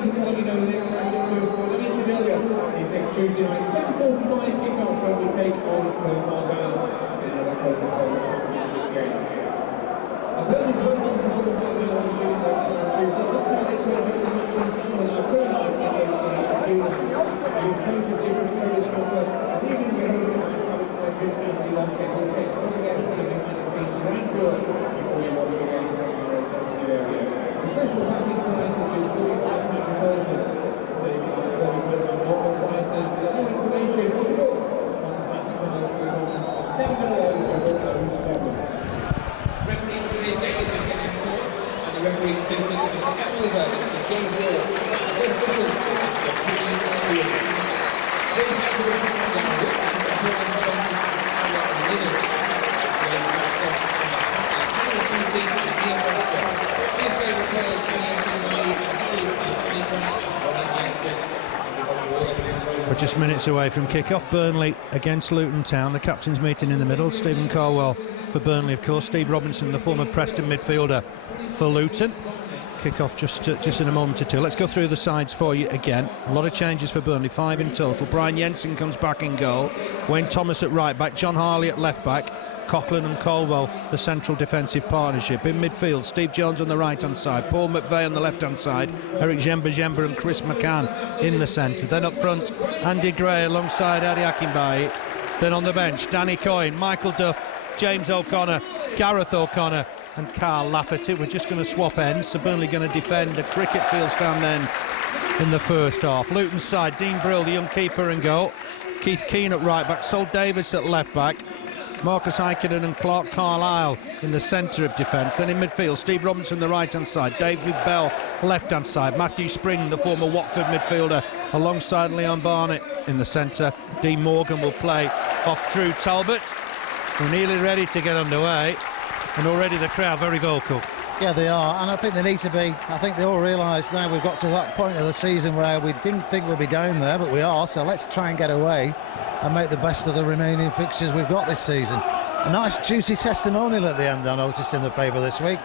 the time you know the next match into, as I mentioned earlier, is next Tuesday night, 7:45 kick-off when we take on Margana in another focus game. Burnley's both on to hold Margana on Tuesday. Look to the next one, matches on our third night in the season. We've coached different players from this evening. We're hosting a match on Tuesday and the long game. We'll take all the guests in the grand tour before we watch the game from the area. The special package price is £45 per person. So you can go on normal prices. For more information, book contact Charles Williams 700. Referee today's game is Mr. Ashford, and the referee's assistant is Mr. Oliver, Mr. John Wall, and the official is Mr. P. Today's match will be We're just minutes away from kick-off. Burnley against Luton Town. The captain's meeting in the middle. Stephen Carwell for Burnley, of course. Steve Robinson, the former Preston midfielder for Luton. Kick-off just in a moment or two. Let's go through the sides for you again. A lot of changes for Burnley, 5 in total. Brian Jensen comes back in goal. Wayne Thomas at right back. John Harley at left back. Coughlin and Colwell, the central defensive partnership. In midfield, Steve Jones on the right-hand side, Paul McVeigh on the left-hand side, Eric Jemba and Chris McCann in the centre. Then up front, Andy Gray alongside Adi Akinbaye. Then on the bench, Danny Coyne, Michael Duff, James O'Connor, Gareth O'Connor and Carl Lafferty. We're just going to swap ends, so Burnley going to defend a cricket field stand then in the first half. Luton's side, Dean Brill, the young keeper, in goal. Keith Keane at right back, Sol Davis at left back. Marcus Icahn and Clark Carlisle in the centre of defence. Then in midfield, Steve Robinson the right-hand side, David Bell left-hand side, Matthew Spring, the former Watford midfielder, alongside Leon Barnett in the centre. Dean Morgan will play off Drew Talbot. We're nearly ready to get underway, and already the crowd very vocal. Yeah, they are, and I think they need to be. I think they all realise now we've got to that point of the season where we didn't think we'd be down there, but we are, so let's try and get away and make the best of the remaining fixtures we've got this season. A nice juicy testimonial at the end, I noticed in the paper this week.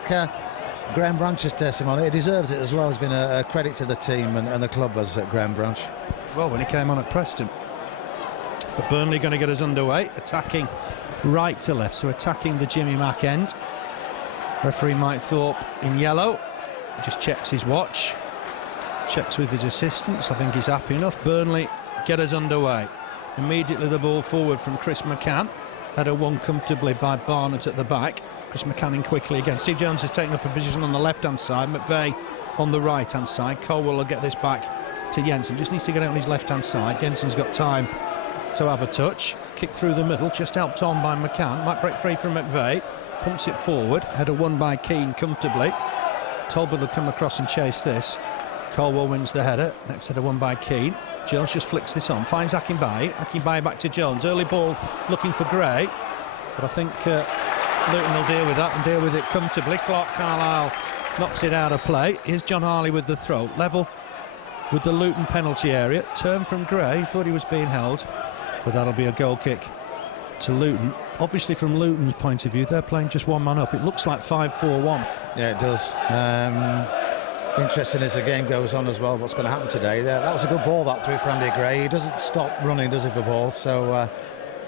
Graham Branch's testimony, he deserves it as well. It's been a credit to the team and the club as Graham Branch. Well, when he came on at Preston. But Burnley going to get us underway, attacking right to left, so attacking the Jimmy Mack end. Referee Mike Thorpe in yellow, just checks his watch, checks with his assistants. I think he's happy enough. Burnley get us underway. Immediately the ball forward from Chris McCann. Header won comfortably by Barnett at the back. Chris McCann in quickly again. Steve Jones has taken up a position on the left-hand side. McVeigh on the right-hand side. Colwell will get this back to Jensen. Just needs to get out on his left-hand side. Jensen's got time to have a touch. Kick through the middle, just helped on by McCann. Might break free from McVeigh. Pumps it forward. Header won by Keane comfortably. Talbot will come across and chase this. Colwell wins the header. Next header won by Keane. Jones just flicks this on, finds Akinbaye. Akinbaye back to Jones. Early ball looking for Gray, but I think Luton will deal with that and deal with it comfortably. Clark Carlisle knocks it out of play. Here's John Harley with the throw. Level with the Luton penalty area. Turn from Gray. Thought he was being held, but that'll be a goal kick to Luton. Obviously, from Luton's point of view, they're playing just one man up. It looks like 5-4-1. Yeah, it does. Interesting as the game goes on as well, what's going to happen today. That was a good ball, that through for Andy Gray. He doesn't stop running, does he, for balls? So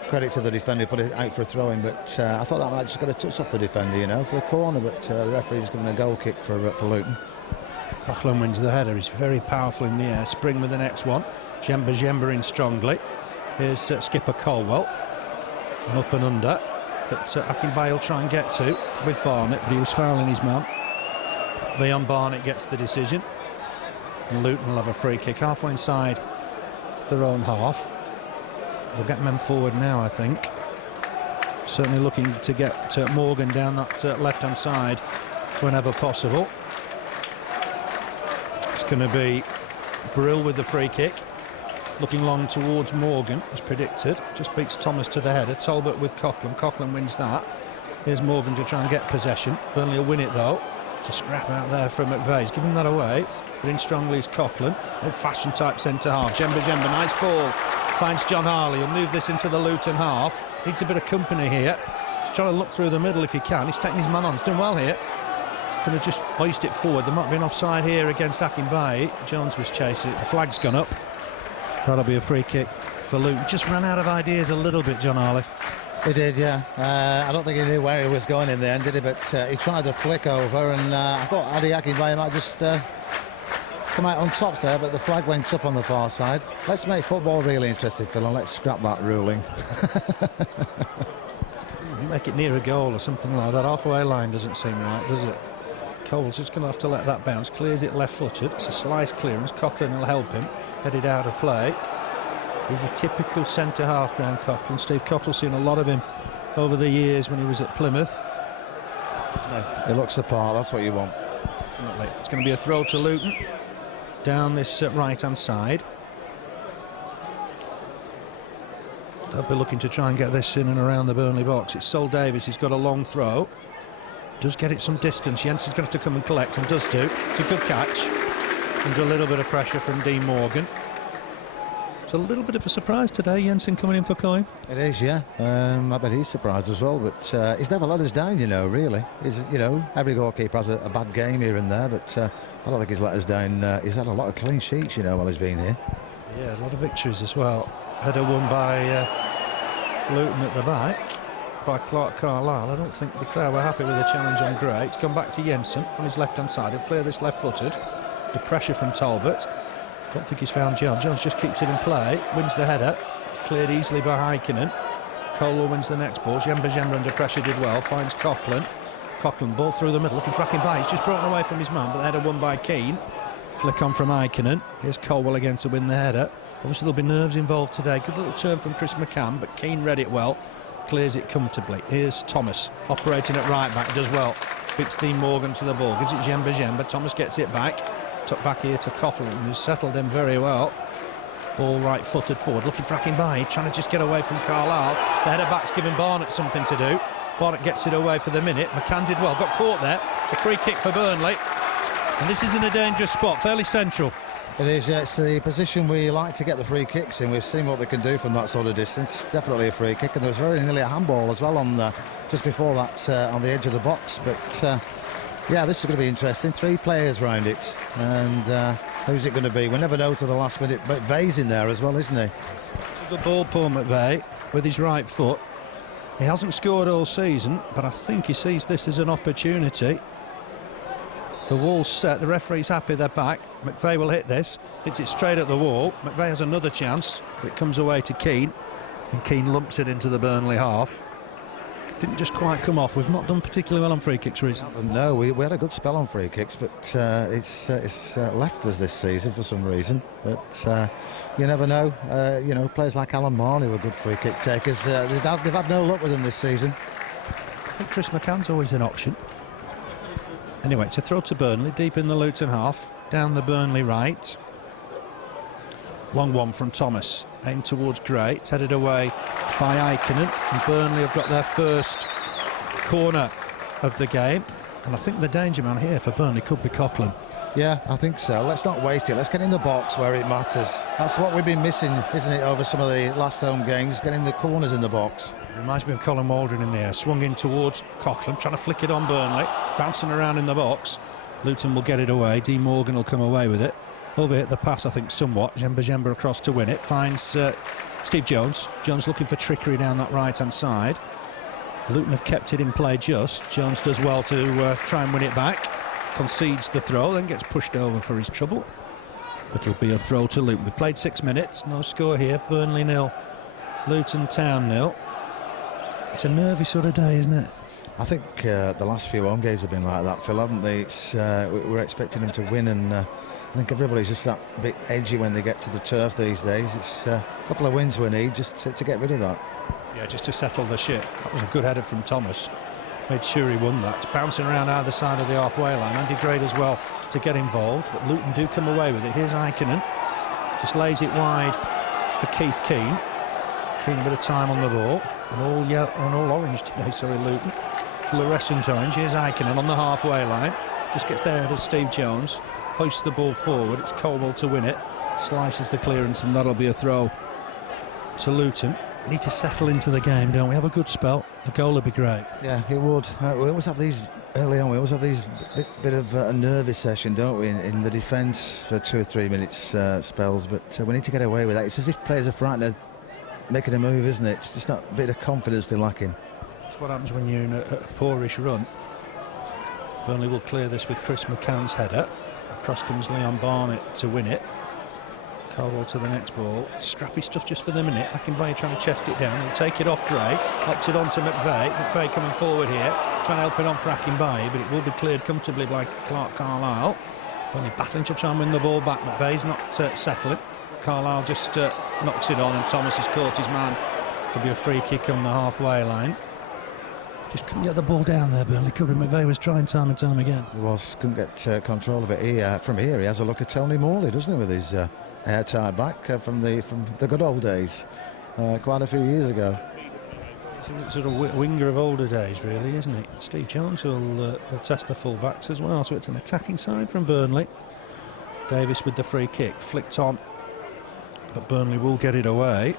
credit to the defender, put it out for a throw-in. But I thought that might just got a touch off the defender, you know, for a corner. But the referee's giving a goal kick for Luton. Coughlin wins the header. He's very powerful in the air. Spring with the next one. Jemba in strongly. Here's skipper Colwell. And up and under. That Akinbaye will try and get to with Barnett, but he was fouling his man. Leon Barnett gets the decision, and Luton will have a free kick halfway inside their own half. They'll get men forward now, I think. Certainly looking to get Morgan down that left-hand side whenever possible. It's going to be Brill with the free kick, looking long towards Morgan as predicted. Just beats Thomas to the header. Talbot with Coughlin. Coughlin wins that. Here's Morgan to try and get possession. Burnley will win it though. To scrap out there from McVeigh. He's giving that away. But in strongly is Coughlin. Old-fashioned type centre half. Jemba, nice ball. Finds John Harley. He'll move this into the Luton half. Needs a bit of company here. He's trying to look through the middle if he can. He's taking his man on. He's doing well here. going to just hoist it forward. There might be an offside here against Akinbaye. Jones was chasing it. The flag's gone up. That'll be a free kick for Luton. Just ran out of ideas a little bit, John Harley. He did, yeah. I don't think he knew where he was going in the end, did he? But he tried to flick over, and I thought Adi Akinbaye might just come out on top there, but the flag went up on the far side. Let's make football really interesting, Phil, and let's scrap that ruling. You make it near a goal or something like that. Halfway line doesn't seem right, does it? Cole's just going to have to let that bounce. Clears it left-footed. It's a slice clearance. Coughlin will help him. Headed out of play. He's a typical centre-half, Graham Coughlin. Steve Cottle's seen a lot of him over the years when he was at Plymouth. He looks the part. That's what you want. Definitely. It's going to be a throw to Luton down this right-hand side. They'll be looking to try and get this in and around the Burnley box. It's Sol Davies. He's got a long throw. Does get it some distance. Jensen's going to have to come and collect, and does do. It's a good catch. Under a little bit of pressure from Dean Morgan. It's a little bit of a surprise today, Jensen coming in for Coyne. It is, yeah. I bet he's surprised as well, but he's never let us down, you know, really. Every goalkeeper has a bad game here and there, but I don't think he's let us down. He's had a lot of clean sheets, you know, while he's been here. Yeah, a lot of victories as well. Header won by Luton at the back, by Clark Carlisle. I don't think the crowd were happy with the challenge on Gray. It's gone back to Jensen on his left-hand side. He'll clear this left-footed. The pressure from Talbot. Don't think he's found Jones. Jones just keeps it in play, wins the header. Cleared easily by Heikkinen. Colwell wins the next ball. Jemba under pressure did well. Finds Coughlin. Coughlin ball through the middle, looking for Akinbaye. He's just brought away from his man, but the header won by Keane. Flick on from Heikkinen. Here's Colwell again to win the header. Obviously there'll be nerves involved today. Good little turn from Chris McCann, but Keane read it well. Clears it comfortably. Here's Thomas operating at right back. Does well. Beats Dean Morgan to the ball. Gives it Jemba. Thomas gets it back. Tuck back here to Coughlin, who's settled him very well. Ball right-footed forward, looking for Akinbaye, trying to just get away from Carlisle. The header back's giving Barnett something to do. Barnett gets it away for the minute. McCann did well, got caught there. A free kick for Burnley. And this is in a dangerous spot, fairly central. It is, yeah. It's the position we like to get the free kicks in. We've seen what they can do from that sort of distance. Definitely a free kick, and there was very nearly a handball as well on just before that on the edge of the box. But yeah, this is going to be interesting. 3 players round it, and who's it going to be? We never know till the last minute. But McVeigh's in there as well, isn't he? Good ball, Paul McVeigh, with his right foot. He hasn't scored all season, but I think he sees this as an opportunity. The wall's set, the referee's happy, they're back. McVeigh will hit this, hits it straight at the wall. McVeigh has another chance, but it comes away to Keane, and Keane lumps it into the Burnley half. Didn't just quite come off. We've not done particularly well on free kicks recently. No, we had a good spell on free kicks, but it's left us this season for some reason. But you never know. Players like Alan Marley were good free kick takers. They've had no luck with them this season. I think Chris McCann's always an option. Anyway, it's a throw to Burnley, deep in the Luton half, down the Burnley right. Long one from Thomas, aimed towards Gray. It's headed away by Heikkinen, and Burnley have got their first corner of the game. And I think the danger man here for Burnley could be Coughlin. Yeah, I think so. Let's not waste it. Let's get in the box where it matters. That's what we've been missing, isn't it, over some of the last home games, getting the corners in the box. Reminds me of Colin Waldron in the air, swung in towards Coughlin, trying to flick it on Burnley, bouncing around in the box. Luton will get it away. Dean Morgan will come away with it. Overhit the pass, I think, somewhat. Jemba across to win it. Finds Steve Jones. Jones looking for trickery down that right-hand side. Luton have kept it in play just. Jones does well to try and win it back. Concedes the throw, then gets pushed over for his trouble. But it'll be a throw to Luton. We played 6 minutes. No score here. Burnley 0, Luton Town 0. It's a nervy sort of day, isn't it? I think the last few home games have been like that, Phil, haven't they? We're expecting them to win, and I think everybody's just that bit edgy when they get to the turf these days. It's a couple of wins we need just to get rid of that. Yeah, just to settle the ship. That was a good header from Thomas. Made sure he won that. It's bouncing around either side of the halfway line. Andy Gray as well to get involved, but Luton do come away with it. Here's Heikkinen. Just lays it wide for Keith Keane. Keane a bit of time on the ball. And all yellow and all orange today, sorry, Luton. Fluorescent orange. Here's Heikkinen on the halfway line. Just gets there ahead of Steve Jones. Hoists the ball forward. It's Colwell to win it. Slices the clearance, and that'll be a throw to Luton. We need to settle into the game, don't we? Have a good spell. The goal would be great. Yeah, it would. We always have these early on we always have these bit of a nervy session, don't we, in the defence for 2 or 3 minutes spells, but we need to get away with that. It's as if players are frightened of making a move, isn't it? It's just that bit of confidence they're lacking. That's what happens when you're in a poorish run. Burnley will clear this with Chris McCann's header. Across comes Leon Barnett to win it. Caldwell to the next ball. Scrappy stuff just for the minute. Akinbaye trying to chest it down. He'll take it off Gray. Hops it on to McVeigh. McVeigh coming forward here. Trying to help it on for Akinbaye, but it will be cleared comfortably by Clark Carlisle. Burnley battling to try and win the ball back. McVeigh's not settling. Carlisle just knocks it on, and Thomas has caught his man. Could be a free kick on the halfway line. Just couldn't get the ball down there, Burnley. McVeigh was trying time and time again. He couldn't get control of it. From here, he has a look at Tony Morley, doesn't he, with his airtight back from the good old days, quite a few years ago. He's sort of winger of older days, really, isn't he? Steve Jones will test the full-backs as well, so it's an attacking side from Burnley. Davis with the free kick, flicked on, but Burnley will get it away.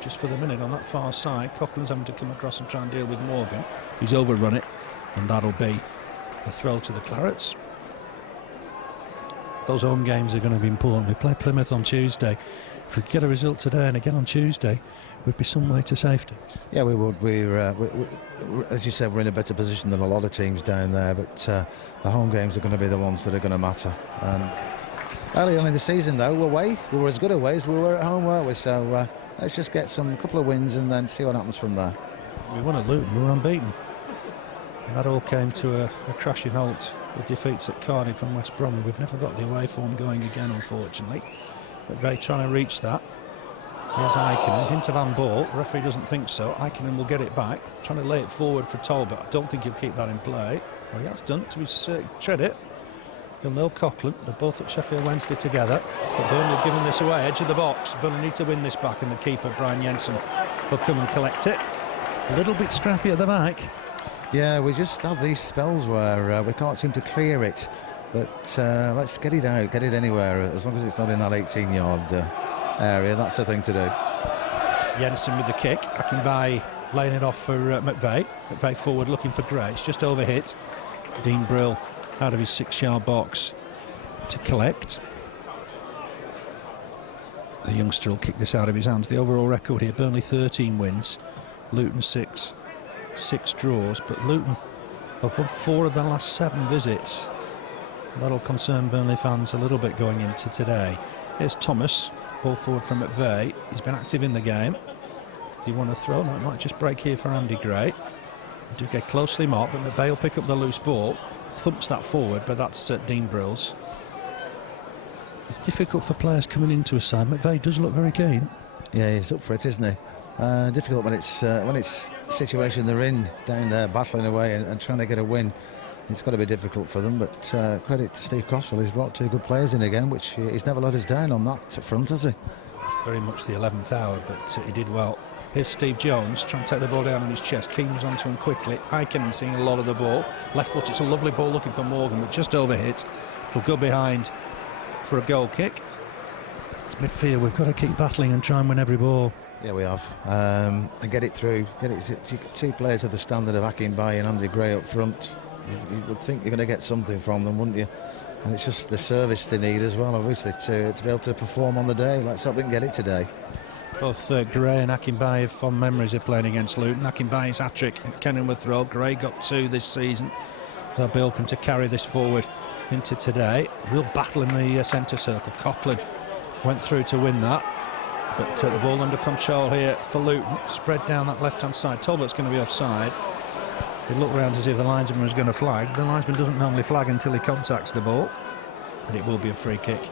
Just for the minute on that far side, Coughlin's having to come across and try and deal with Morgan. He's overrun it, and that'll be a throw to the Clarets. Those home games are going to be important. We play Plymouth on Tuesday. If we get a result today and again on Tuesday, we'd be some way to safety. Yeah, we would. We're as you said, we're in a better position than a lot of teams down there, but the home games are going to be the ones that are going to matter. Early on in the season, though, we were as good away as we were at home, weren't we? So let's just get a couple of wins and then see what happens from there. We won at Luton, we were unbeaten. And that all came to a crashing halt with defeats at Cardiff and West Brom. We've never got the away form going again, unfortunately. But they're trying to reach that. Here's Icahn, hint of handball. The referee doesn't think so. Icahn will get it back, trying to lay it forward for Talbot. I don't think he'll keep that in play. Well, he has done, to his credit. He'll know Coughlin. They're both at Sheffield Wednesday together. But Burnley have given this away, edge of the box. Burnley need to win this back, and the keeper, Brian Jensen, will come and collect it. A little bit scrappy at the back. Yeah, we just have these spells where we can't seem to clear it. But let's get it out, get it anywhere. As long as it's not in that 18-yard area, that's the thing to do. Jensen with the kick. Akinbaye laying it off for McVeigh. McVeigh forward looking for Gray. It's just overhit. Dean Brill out of his 6-yard box to collect. The youngster will kick this out of his hands. The overall record here, Burnley 13 wins, Luton 6 draws, but Luton have won 4 of their last 7 visits. That'll concern Burnley fans a little bit going into today. Here's Thomas, ball forward from McVeigh. He's been active in the game. Do you want to throw? No, it might just break here for Andy Gray. Do get closely marked, but McVeigh will pick up the loose ball. Thumps that forward, but that's Dean Brill's. It's difficult for players coming into a side. McVeigh does look very keen. Yeah, he's up for it, isn't he? Difficult when it's the situation they're in down there, battling away and trying to get a win. It's got to be difficult for them, but credit to Steve Crosswell. He's brought 2 good players in again, which he's never let us down on that front, has he? It's very much the 11th hour, but he did well. Here's Steve Jones trying to take the ball down on his chest. Keane was onto him quickly. Icahn seeing a lot of the ball. Left foot, it's a lovely ball looking for Morgan, but just overhit. It'll go behind for a goal kick. It's midfield. We've got to keep battling and try and win every ball. Yeah, we have. And get it through. Get it. 2 players of the standard of Akinbaye and Andy Gray up front. You would think you're going to get something from them, wouldn't you? And it's just the service they need as well, obviously, to be able to perform on the day. Let's hope they can get it today. Both Gray and Akinbaye have fond memories of playing against Luton. Akinbaye's hat-trick at Kenilworth Road. Gray got 2 this season. They'll be hoping to carry this forward into today. Real battle in the centre circle. Coughlin went through to win that. But the ball under control here for Luton. Spread down that left-hand side. Talbot's going to be offside. He looked round to see if the linesman was going to flag. The linesman doesn't normally flag until he contacts the ball. And it will be a free kick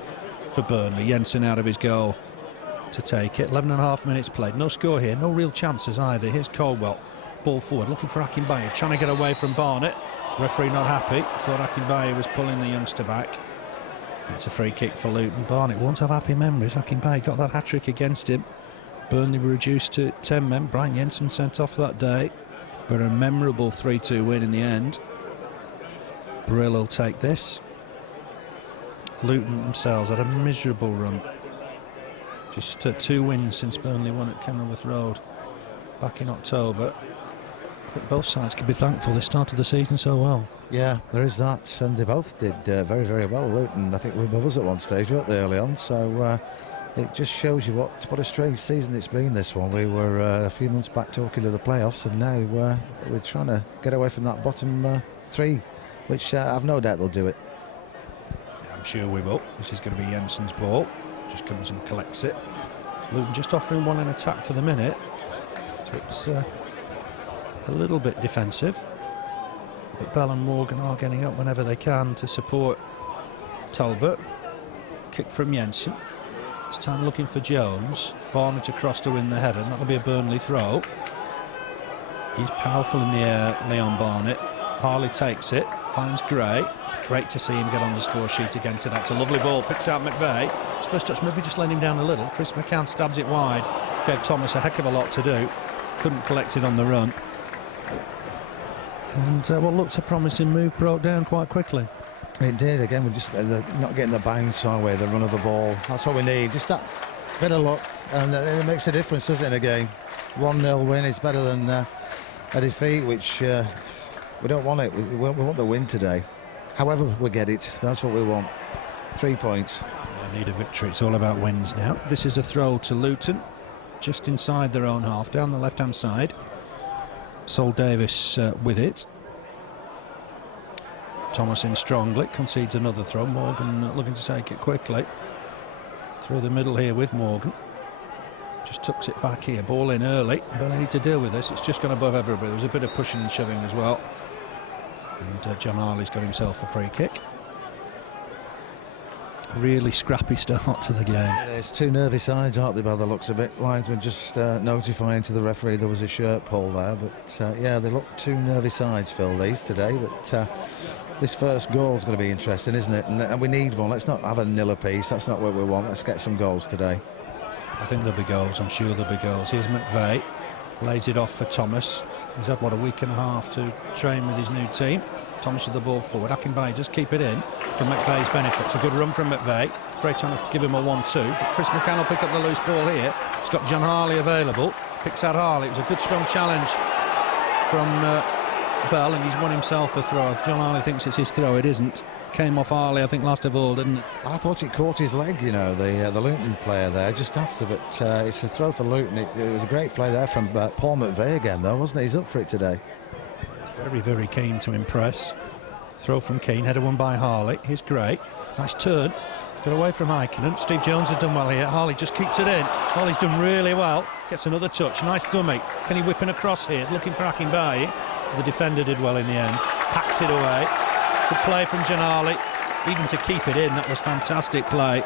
for Burnley. Jensen out of his goal to take it. 11.5 minutes played. No score here. No real chances either. Here's Caldwell. Ball forward. Looking for Akinbaye. Trying to get away from Barnett. Referee not happy. Thought Akinbaye was pulling the youngster back. It's a free kick for Luton. Barnett won't have happy memories. Akinbaye got that hat-trick against him. Burnley were reduced to 10 men. Brian Jensen sent off that day. But a memorable 3-2 win in the end. Brill will take this. Luton themselves had a miserable run. Just 2 wins since Burnley won at Kenilworth Road back in October. I think both sides could be thankful they started the season so well. Yeah, there is that, and they both did very, very well. Luton, I think, were above us at one stage, weren't they, early on? So it just shows you what a strange season it's been, this one. We were a few months back talking to the playoffs, and now we're trying to get away from that bottom three, which I've no doubt they'll do it. I'm sure we will. This is going to be Jensen's ball. Just comes and collects it. Luton just offering one in attack for the minute, so it's a little bit defensive, but Bell and Morgan are getting up whenever they can to support Talbot. Kick from Jensen. This time looking for Jones. Barnett across to win the header, and that'll be a Burnley throw. He's powerful in the air, Leon Barnett. Harley takes it, finds Gray. Great to see him get on the score sheet again today. It's a lovely ball, picks out McVeigh. His first touch, maybe just letting him down a little. Chris McCann stabs it wide, gave Thomas a heck of a lot to do. Couldn't collect it on the run. And what looked a promising move broke down quite quickly. It did. Again, we're just not getting the bounce our way, the run of the ball. That's what we need, just that bit of luck, and it makes a difference, doesn't it, in a game? 1-0 win is better than a defeat, which we don't want it. We want the win today. However we get it, that's what we want. 3 points. I need a victory. It's all about wins now. This is a throw to Luton, just inside their own half, down the left-hand side. Sol Davis with it. Thomas in strongly, concedes another throw. Morgan looking to take it quickly. Through the middle here with Morgan. Just tucks it back here. Ball in early. But they need to deal with this. It's just gone above everybody. There was a bit of pushing and shoving as well. And John Harley's got himself a free kick. A really scrappy start to the game. There's two nervy sides, aren't they, by the looks of it? Linesman just notifying to the referee there was a shirt pull there. But yeah, they look two nervy sides, Phil, these today. But this first goal's going to be interesting, isn't it? And we need one. Let's not have a nil apiece. That's not what we want. Let's get some goals today. I think there'll be goals. I'm sure there'll be goals. Here's McVeigh. Lays it off for Thomas. He's had, what, a week and a half to train with his new team. Thomas with the ball forward. Akinbaye just keep it in for McVeigh's benefit. It's a good run from McVeigh. Great trying to give him a 1-2. But Chris McCann will pick up the loose ball here. He's got John Harley available. Picks out Harley. It was a good strong challenge from Bell, and he's won himself a throw. If John Harley thinks it's his throw, it isn't. Came off Harley, I think, last of all, didn't it? I thought it caught his leg, you know, the Luton player there just after, but it's a throw for Luton. It was a great play there from Paul McVeigh again, though, wasn't it? He's up for it today. Very, very keen to impress. Throw from Keane, header won by Harley. Here's Gray. Nice turn. He's got away from Ikonen. Steve Jones has done well here. Harley just keeps it in. Harley's done really well. Gets another touch. Nice dummy. Can he whip in across here? Looking for Akinbaye. The defender did well in the end. Packs it away. Good play from John Harley. Even to keep it in, that was fantastic play.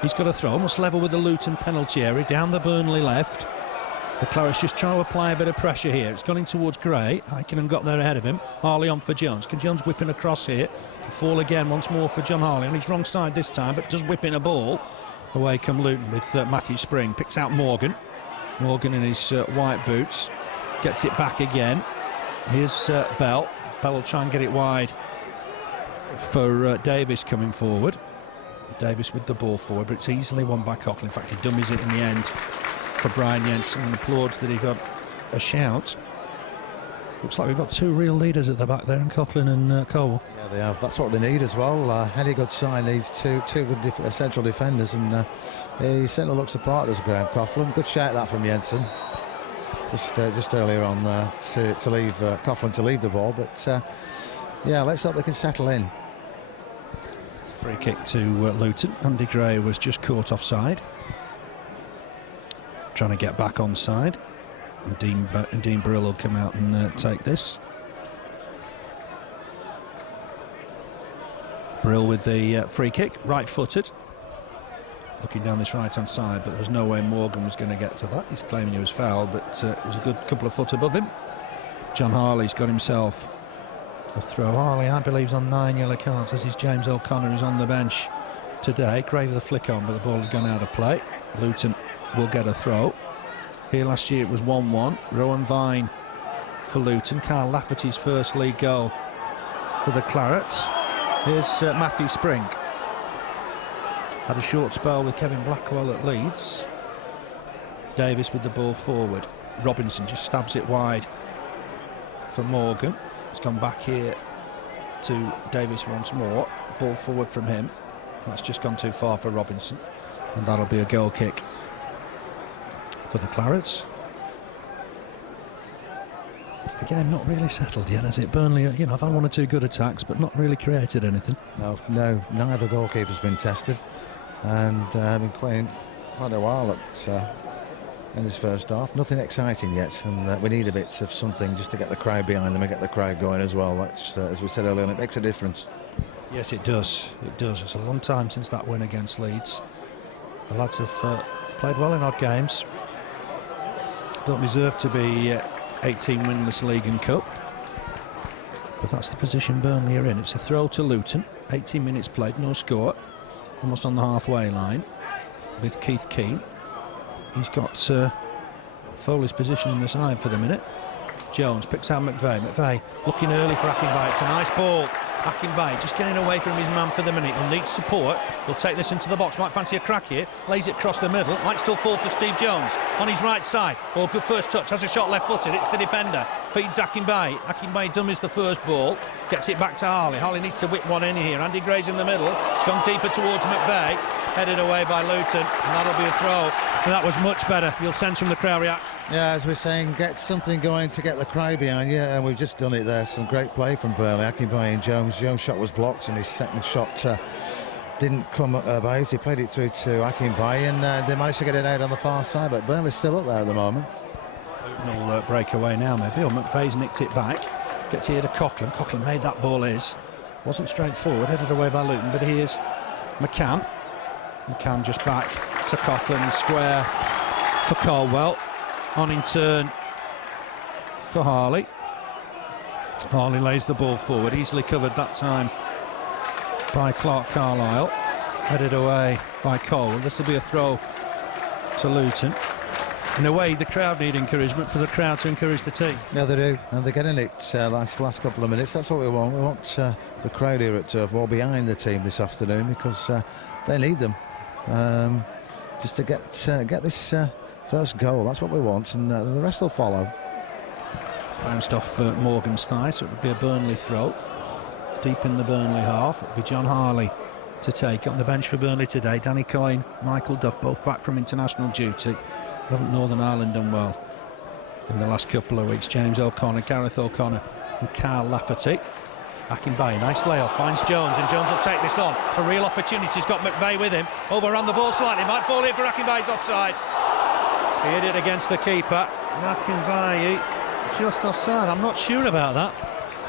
He's got a throw, almost level with the Luton penalty area, down the Burnley left. The Clarets just trying to apply a bit of pressure here. It's gone in towards Gray. Ikonen got there ahead of him. Harley on for Jones. Can Jones whip in across here? Fall again once more for John Harley. On his wrong side this time, but does whip in a ball. Away come Luton with Matthew Spring. Picks out Morgan. Morgan in his white boots. Gets it back again. Here's Bell. Bell will try and get it wide for Davis coming forward. Davis with the ball forward, but it's easily won by Coughlin. In fact, he dummies it in the end for Brian Jensen and applauds that he got a shout. Looks like we've got two real leaders at the back there in Coughlin and Cole. Yeah, they have. That's what they need as well. Any good side needs two good central defenders, and he certainly looks apart as Graham Coughlin. Good shout that from Jensen. Just earlier on to leave Coughlin to leave the ball, but yeah, let's hope they can settle in. Free kick to Luton. Andy Gray was just caught offside. Trying to get back onside. And Dean Brill will come out and take this. Brill with the free kick, right-footed. Looking down this right-hand side, but there was no way Morgan was going to get to that. He's claiming he was fouled, but it was a good couple of foot above him. John Harley's got himself a throw. Harley, I believe, is on 9 yellow cards. This is James O'Connor, who's on the bench today. Gray with a flick on, but the ball has gone out of play. Luton will get a throw. Here last year it was 1-1. Rowan Vine for Luton. Carl Lafferty's first league goal for the Clarets. Here's Matthew Spring. Had a short spell with Kevin Blackwell at Leeds. Davis with the ball forward. Robinson just stabs it wide for Morgan. It's gone back here to Davies once more. Ball forward from him. That's just gone too far for Robinson, and that'll be a goal kick for the Clarets. The game not really settled yet, has it? Burnley, you know, have had one or two good attacks, but not really created anything. No, neither goalkeeper's been tested, and been quite a while in this first half. Nothing exciting yet, and we need a bit of something just to get the crowd behind them and get the crowd going as well. That's, as we said earlier, and it makes a difference. Yes, it does. It does. It's a long time since that win against Leeds. The lads have played well in odd games. Don't deserve to be 18 winless league and cup, but that's the position Burnley are in. It's a throw to Luton. 18 minutes played, no score, almost on the halfway line with Keith Keane. He's got Foley's position in the side for the minute. Jones picks out McVeigh. McVeigh looking early for Akinbaye. It's a nice ball. Akinbaye just getting away from his man for the minute. He'll need support. He'll take this into the box. Might fancy a crack here. Lays it across the middle. Might still fall for Steve Jones on his right side. Oh, good first touch. Has a shot left-footed. It's the defender. Feeds Akinbaye. Akinbaye dummies the first ball. Gets it back to Harley. Harley needs to whip one in here. Andy Gray's in the middle. It's gone deeper towards McVeigh. Headed away by Luton, and that'll be a throw. And that was much better. You'll sense from the crowd reaction. Yeah, as we're saying, get something going to get the crowd behind you, and we've just done it there. Some great play from Burnley. Akinbaye and Jones. Jones' shot was blocked, and his second shot didn't come about. He played it through to Akinbaye, and they managed to get it out on the far side, but Burnley's still up there at the moment. Luton will break away now, maybe, or McVeigh's nicked it back. Gets here to Coughlin. Coughlin made that ball wasn't straightforward, headed away by Luton, but here's McCann. McCann just back to Coughlin, square for Caldwell. On in turn for Harley. Harley lays the ball forward, easily covered that time by Clark Carlisle. Headed away by Cole. This will be a throw to Luton. In a way, the crowd need encouragement for the crowd to encourage the team. Yeah, they do, and they're getting it last couple of minutes. That's what we want. We want the crowd here at Turf Moor behind the team this afternoon, because they need them just to get this first goal. That's what we want, and the rest will follow. Bounced off Morgan's thigh, so it would be a Burnley throw. Deep in the Burnley half, it would be John Harley to take. On the bench for Burnley today, Danny Coyne, Michael Duff, both back from international duty. Haven't Northern Ireland done well in the last couple of weeks? James O'Connor, Gareth O'Connor and Carl Lafferty. Akinbaye, nice layoff, finds Jones, and Jones will take this on. A real opportunity, he's got McVeigh with him. Overrun the ball slightly, might fall here for Akinbaye's offside. He hit it against the keeper. Akinbaye just offside. I'm not sure about that.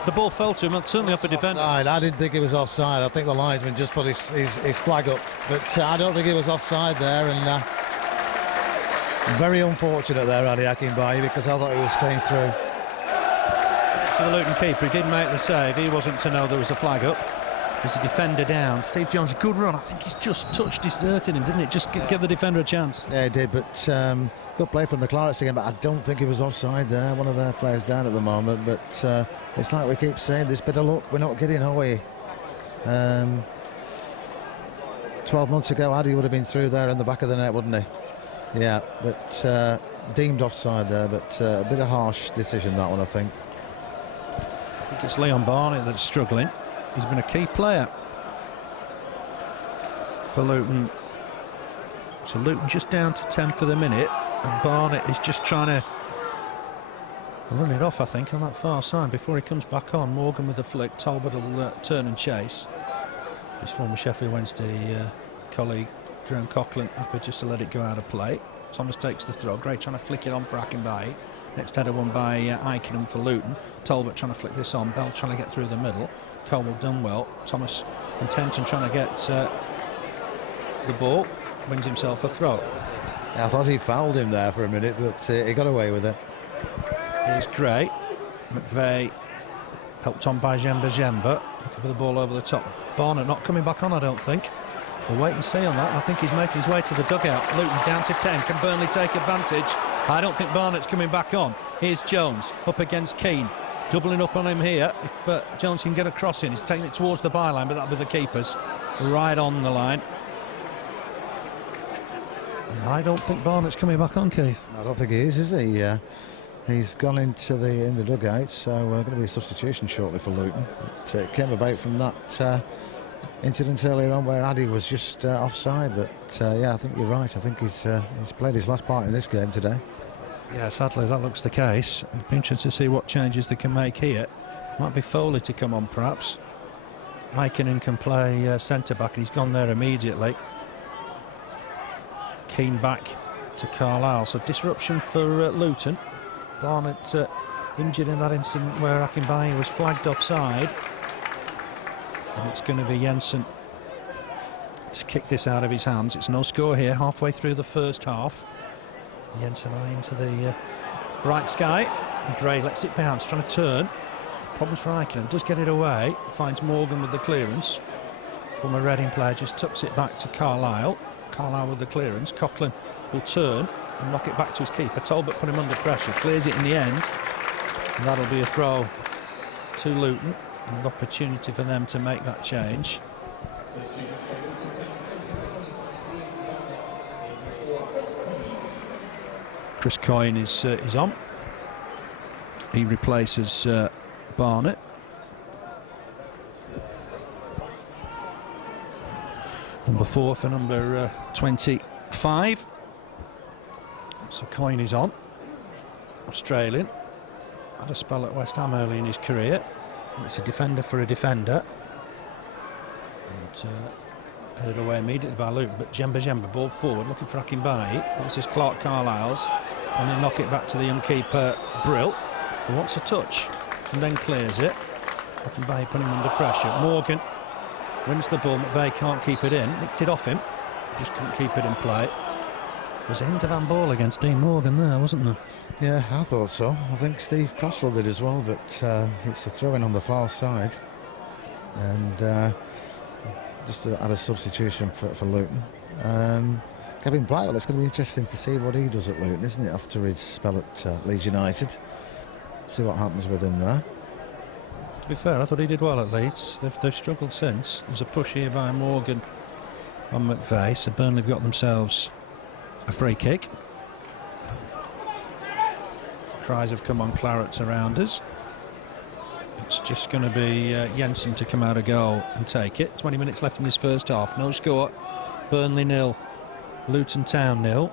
The ball fell to him, certainly off the defender. I didn't think it was offside. I think the linesman just put his flag up, but I don't think it was offside there. And very unfortunate there, Andy Akinbaye, because I thought he was clean through. To the Luton keeper, he did make the save. He wasn't to know there was a flag up. There's a defender down. Steve Jones, good run. I think he's just touched his dirt in him, didn't it? Just give the defender a chance. Yeah, he did, but good play from the Clarets again, but I don't think he was offside there. One of their players down at the moment, but it's like we keep saying, this bit of luck we're not getting, are we? 12 months ago, Addy would have been through there in the back of the net, wouldn't he? Yeah, but deemed offside there, but a bit of harsh decision, that one, I think. I think it's Leon Barnett that's struggling. He's been a key player for Luton. So Luton just down to 10 for the minute, and Barnett is just trying to run it off, I think, on that far side before he comes back on. Morgan with a flick, Talbot will turn and chase. His former Sheffield Wednesday colleague Graham Coughlin happy just to let it go out of play. Thomas takes the throw. Gray trying to flick it on for Akinbaye. Next header won by Ickenham for Luton. Talbot trying to flick this on. Bell trying to get through the middle. Colwell done well. Thomas and Tenton trying to get the ball. Wins himself a throw. Yeah, I thought he fouled him there for a minute, but he got away with it. Here's Gray. McVeigh helped on by Jemba. Looking for the ball over the top. Barnett not coming back on, I don't think. We'll wait and see on that. I think he's making his way to the dugout. Luton down to 10. Can Burnley take advantage? I don't think Barnett's coming back on. Here's Jones up against Keane. Doubling up on him here. If Jones can get a cross in, he's taking it towards the byline, but that'll be the keeper's right on the line. And I don't think Barnett's coming back on, Keith. I don't think he is he? He's gone into in the dugout, so going to be a substitution shortly for Luton. It came about from that incident earlier on where Addy was just offside, but yeah, I think you're right. I think he's played his last part in this game today. Yeah, sadly that looks the case. It'd be interesting to see what changes they can make here. Might be Foley to come on, perhaps. Ikonen can play centre-back, and he's gone there immediately. Keane back to Carlisle, so disruption for Luton. Barnett injured in that incident where Akinbaye was flagged offside. And it's going to be Jensen to kick this out of his hands. It's no score here, halfway through the first half. Jensen eye into the bright sky. And Gray lets it bounce, trying to turn. Problems for Ikonen, does get it away. Finds Morgan with the clearance. Former Reading player just tucks it back to Carlisle. Carlisle with the clearance. Coughlin will turn and knock it back to his keeper. Talbot put him under pressure, clears it in the end, and that'll be a throw to Luton, an opportunity for them to make that change. Chris Coyne is on. He replaces Barnett. Number 4 for number 25. So Coyne is on. Australian. Had a spell at West Ham early in his career. It's a defender for a defender. And headed away immediately by Luton. But Jemba ball forward, looking for Akinbaye. This is Clark Carlisle's. And then knock it back to the young keeper, Brill, who wants a touch and then clears it. Akinbaye putting him under pressure. Morgan wins the ball. McVeigh can't keep it in. Nicked it off him. Just couldn't keep it in play. There was a hint of handball against Dean Morgan there, wasn't there? Yeah, I thought so. I think Steve Costrell did as well, but it's a throw-in on the far side. And just add a substitution for Luton. Kevin Blackwell, it's going to be interesting to see what he does at Luton, isn't it, after his spell at Leeds United. See what happens with him there. To be fair, I thought he did well at Leeds. They've struggled since. There's a push here by Morgan on McVeigh, so Burnley have got themselves a free kick. Cries have come on Clarets around us. It's just going to be Jensen to come out of goal and take it. 20 minutes left in this first half. No score. Burnley 0, Luton Town 0.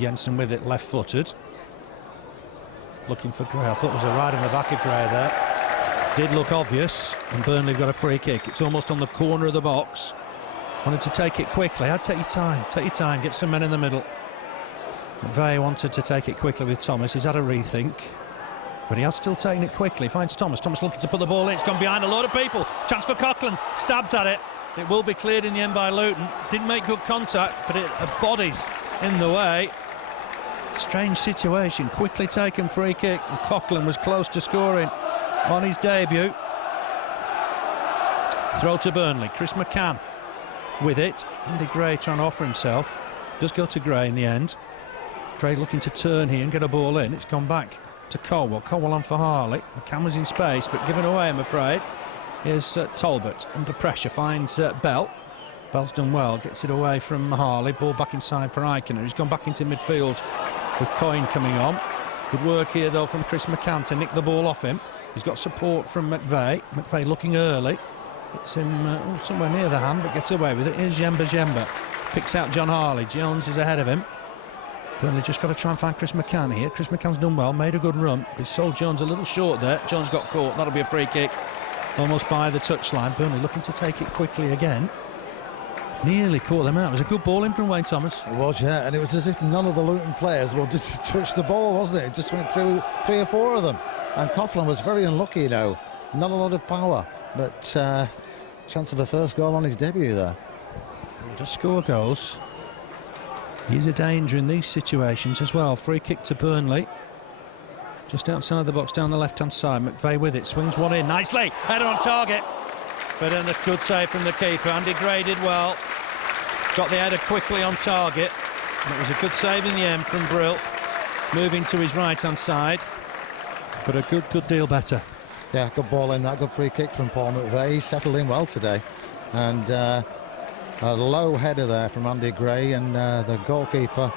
Jensen with it, left-footed. Looking for Gray. I thought it was a ride in the back of Gray there. Did look obvious, and Burnley have got a free kick. It's almost on the corner of the box. Wanted to take it quickly. I'd take your time, get some men in the middle. McVeigh wanted to take it quickly with Thomas. He's had a rethink, but he has still taken it quickly. Finds Thomas. Thomas looking to put the ball in. It's gone behind a load of people. Chance for Coughlin. Stabs at it. It will be cleared in the end by Luton. Didn't make good contact, but a body's in the way. Strange situation. Quickly taken free kick, and Coughlin was close to scoring on his debut. Throw to Burnley. Chris McCann with it. Andy Gray trying to offer himself. Does go to Gray in the end. Gray looking to turn here and get a ball in. It's gone back to Colwell. Colwell on for Harley. McCann was in space, but given away, I'm afraid. Here's Talbot under pressure. Finds Bell. Bell's done well. Gets it away from Harley. Ball back inside for Ikonen. He's gone back into midfield with Coyne coming on. Good work here, though, from Chris McCann to nick the ball off him. He's got support from McVeigh. McVeigh looking early. It's him somewhere near the hand, but gets away with it. Here's Jemba. Picks out John Harley. Jones is ahead of him. Burnley just got to try and find Chris McCann here. Chris McCann's done well, made a good run. He sold Jones a little short there. Jones got caught. That'll be a free kick. Almost by the touchline. Burnley looking to take it quickly again. Nearly caught them out. It was a good ball in from Wayne Thomas. It was, yeah, and it was as if none of the Luton players wanted to touch the ball, wasn't it? It just went through 3 or 4 of them. And Coughlin was very unlucky, you know. Not a lot of power, but chance of a first goal on his debut there. To score goals, he's a danger in these situations as well. Free kick to Burnley. Just outside the box, down the left-hand side. McVeigh with it, swings one in nicely. Header on target. But then a good save from the keeper. Andy Gray did well. Got the header quickly on target. And it was a good save in the end from Brill. Moving to his right-hand side. But a good deal better. Yeah, good ball in that. Good free kick from Paul McVeigh. He settled in well today. And a low header there from Andy Gray. And the goalkeeper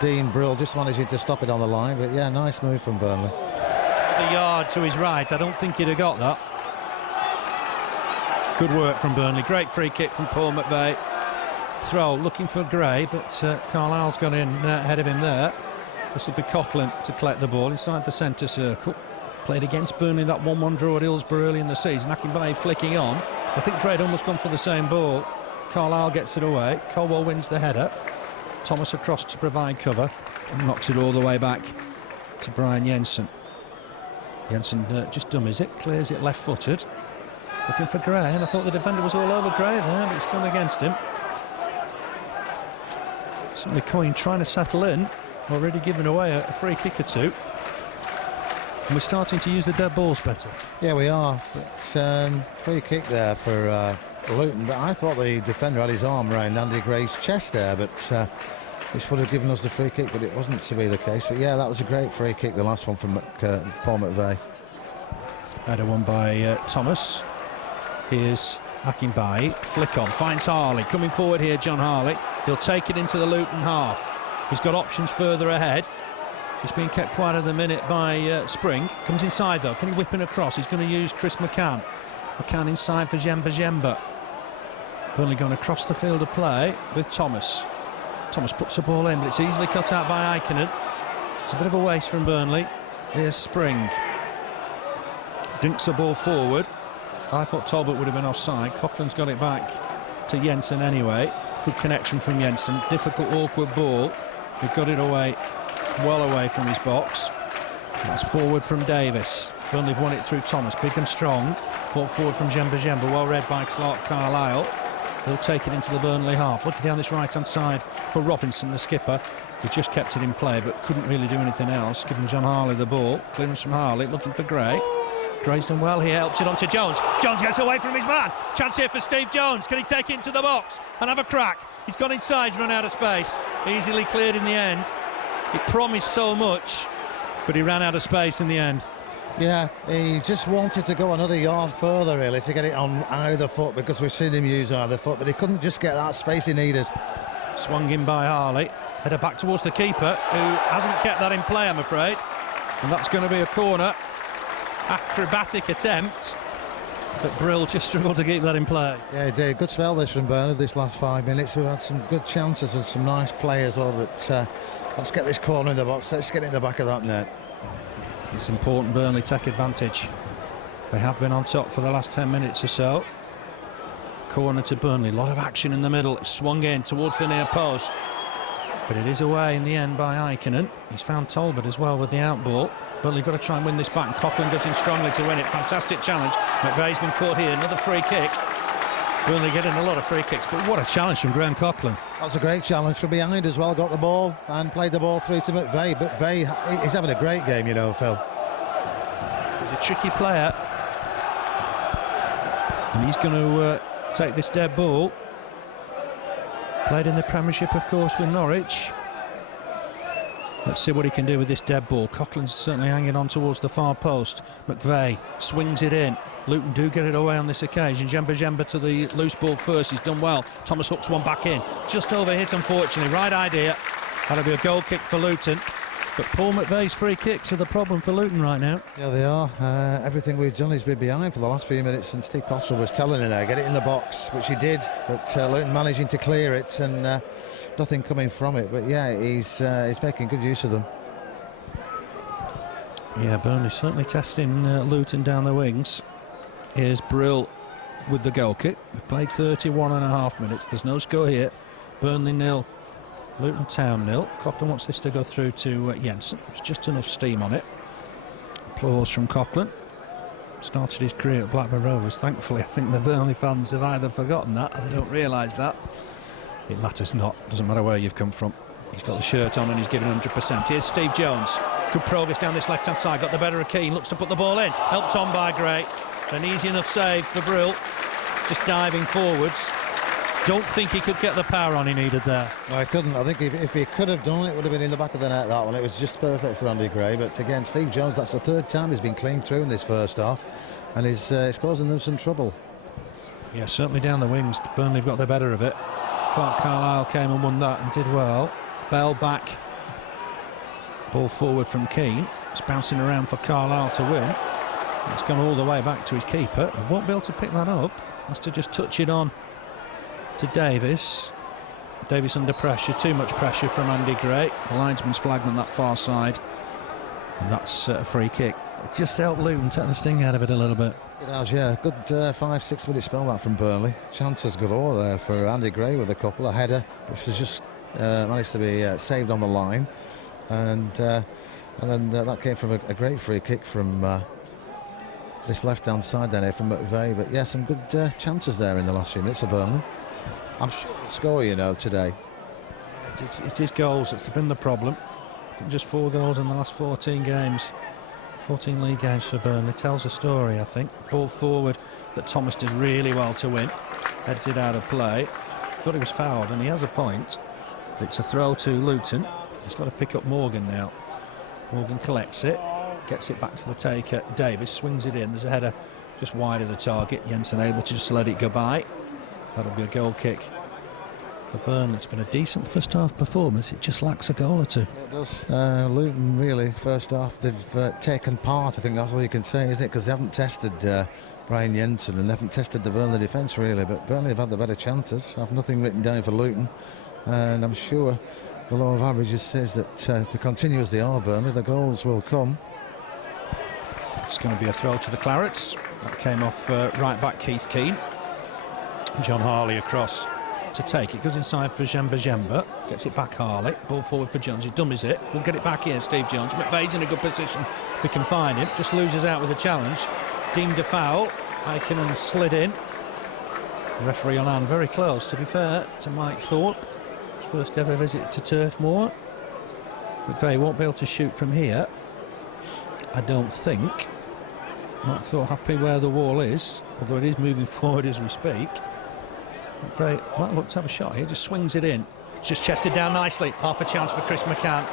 Dean Brill just managing to stop it on the line, but yeah, nice move from Burnley. The yard to his right, I don't think he'd have got that. Good work from Burnley, great free kick from Paul McVeigh. Throw, looking for Gray, but Carlisle's got in ahead of him there. This will be Coughlin to collect the ball inside the centre circle. Played against Burnley, that 1-1 draw at Hillsborough early in the season. Akinbaye flicking on. I think Gray almost gone for the same ball. Carlisle gets it away. Colwell wins the header. Thomas across to provide cover and knocks it all the way back to Brian Jensen. Jensen just dummies it, clears it left-footed. Looking for Gray, and I thought the defender was all over Gray there, but it's gone against him. Certainly Coyne trying to settle in, already giving away a free kick or two. And we're starting to use the dead balls better. Yeah, we are. It's free kick there for Luton, but I thought the defender had his arm around Andy Gray's chest there, but which would have given us the free kick, but it wasn't to be the case. But yeah, that was a great free kick, the last one from Paul McVeigh. Header won by Thomas. Here's Akinbaye, flick on, finds Harley, coming forward here, John Harley. He'll take it into the Luton half. He's got options further ahead. He's being kept quiet at the minute by Spring. Comes inside though, can he whip it across? He's going to use Chris McCann. McCann inside for Jemba. Burnley going across the field of play with Thomas. Thomas puts the ball in, but it's easily cut out by Ikonen. It's a bit of a waste from Burnley. Here's Spring. Dinks the ball forward. I thought Talbot would have been offside. Coughlin's got it back to Jensen anyway. Good connection from Jensen. Difficult, awkward ball. We've got it away, well away from his box. That's forward from Davis. Burnley have won it through Thomas, big and strong. Ball forward from Jemba, well read by Clark Carlisle. He'll take it into the Burnley half. Looking down this right-hand side for Robinson, the skipper. He just kept it in play, but couldn't really do anything else. Giving John Harley the ball. Clearance from Harley, looking for Gray. Gray's done well here, helps it on to Jones. Jones gets away from his man. Chance here for Steve Jones. Can he take it into the box and have a crack? He's gone inside, run out of space. Easily cleared in the end. He promised so much, but he ran out of space in the end. Yeah, he just wanted to go another yard further, really, to get it on either foot, because we've seen him use either foot, but he couldn't just get that space he needed. Swung in by Harley. Header back towards the keeper, who hasn't kept that in play, I'm afraid. And that's going to be a corner. Acrobatic attempt, but Brill just struggled to keep that in play. Yeah, he did. Good spell this from Burnley this last 5 minutes. We've had some good chances and some nice play as well, but let's get this corner in the box. Let's get it in the back of that net. It's important Burnley take advantage. They have been on top for the last 10 minutes or so. Corner to Burnley, a lot of action in the middle. It's swung in towards the near post, but it is away in the end by Ikonen. He's found Talbot as well with the out ball. Burnley got to try and win this back, and Coughlin goes in strongly to win it. Fantastic challenge. McVeigh's been caught here, another free kick. Burnley getting a lot of free kicks, but what a challenge from Graham Coughlin. That was a great challenge from behind as well. Got the ball and played the ball through to McVeigh. McVeigh, he's having a great game, you know, Phil. He's a tricky player, and he's going to take this dead ball. Played in the Premiership, of course, with Norwich. Let's see what he can do with this dead ball. Coughlin's certainly hanging on towards the far post. McVeigh swings it in. Luton do get it away on this occasion. Jemba to the loose ball first. He's done well. Thomas hooks one back in. Just overhit, unfortunately. Right idea. That'll be a goal kick for Luton. But Paul McVeigh's free kicks are the problem for Luton right now. Yeah, they are. Everything we've done has been behind for the last few minutes, and Steve Coster was telling him there, get it in the box, which he did, but Luton managing to clear it, and nothing coming from it. But yeah, he's making good use of them. Yeah, Burnley certainly testing Luton down the wings. Here's Brill with the goal kick. We've played 31.5 minutes. There's no score here. Burnley 0. Luton Town 0. Coughlin wants this to go through to Jensen. There's just enough steam on it. Applause from Coughlin. Started his career at Blackburn Rovers. Thankfully, I think the Burnley fans have either forgotten that or they don't realise that. It matters not. Doesn't matter where you've come from. He's got the shirt on and he's giving 100%. Here's Steve Jones. Good progress down this left-hand side. Got the better of Keane. Looks to put the ball in. Helped on by Gray. An easy enough save for Brill. Just diving forwards. Don't think he could get the power on he needed there. No, I couldn't. I think if he could have done it, it would have been in the back of the net, that one. It was just perfect for Andy Gray. But again, Steve Jones, that's the third time he's been clean through in this first half, and it's causing them some trouble. Yeah, certainly down the wings. Burnley have got the better of it. Clark Carlisle came and won that and did well. Bell back Ball forward from Keane. It's bouncing around for Carlisle to win. It's gone all the way back to his keeper. He won't be able to pick that up. Has to just touch it on to Davis. Davis under pressure, too much pressure from Andy Gray. The linesman's flagged on that far side. And that's a free kick. Just helped Luton take the sting out of it a little bit. It has, yeah. Good 5-6 minute spell that from Burnley. Chances galore there for Andy Gray with a couple. A header, which was just managed to be saved on the line. And then that came from a great free kick from this left-hand side down here from McVeigh. But yeah, some good chances there in the last few minutes of Burnley. I'm sure they'll score, you know, today. It is goals that's been the problem. Just 4 goals in the last 14 games. 14 league games for Burnley. Tells a story, I think. Ball forward that Thomas did really well to win. Heads it out of play. Thought he was fouled, and he has a point. But it's a throw to Luton. He's got to pick up Morgan now. Morgan collects it. Gets it back to the taker. Davis swings it in. There's a header just wide of the target. Jensen able to just let it go by. That'll be a goal kick for Burnley. It's been a decent first half performance. It just lacks a goal or two. It does. Luton really, first half, they've taken part. I think that's all you can say, isn't it? Because they haven't tested Brian Jensen and they haven't tested the Burnley defence really. But Burnley have had the better chances. I've nothing written down for Luton, and I'm sure the law of averages says that if they continue as they are, Burnley, the goals will come. It's going to be a throw to the Clarets. That came off right back Keith Keane. John Harley across to take it. Goes inside for Jemba. Gets it back Harley. Ball forward for Jones. He dummies it. We'll get it back here, Steve Jones. McVeigh's in a good position if he can find him. Just loses out with a challenge. Deemed a foul. Icon slid in. The referee on hand very close, to be fair, to Mike Thorpe. His first ever visit to Turf Moor. McVeigh won't be able to shoot from here, I don't think. Not thought happy where the wall is, although it is moving forward as we speak. McVeigh might look to have a shot here, just swings it in. It's just chested down nicely. Half a chance for Chris McCann.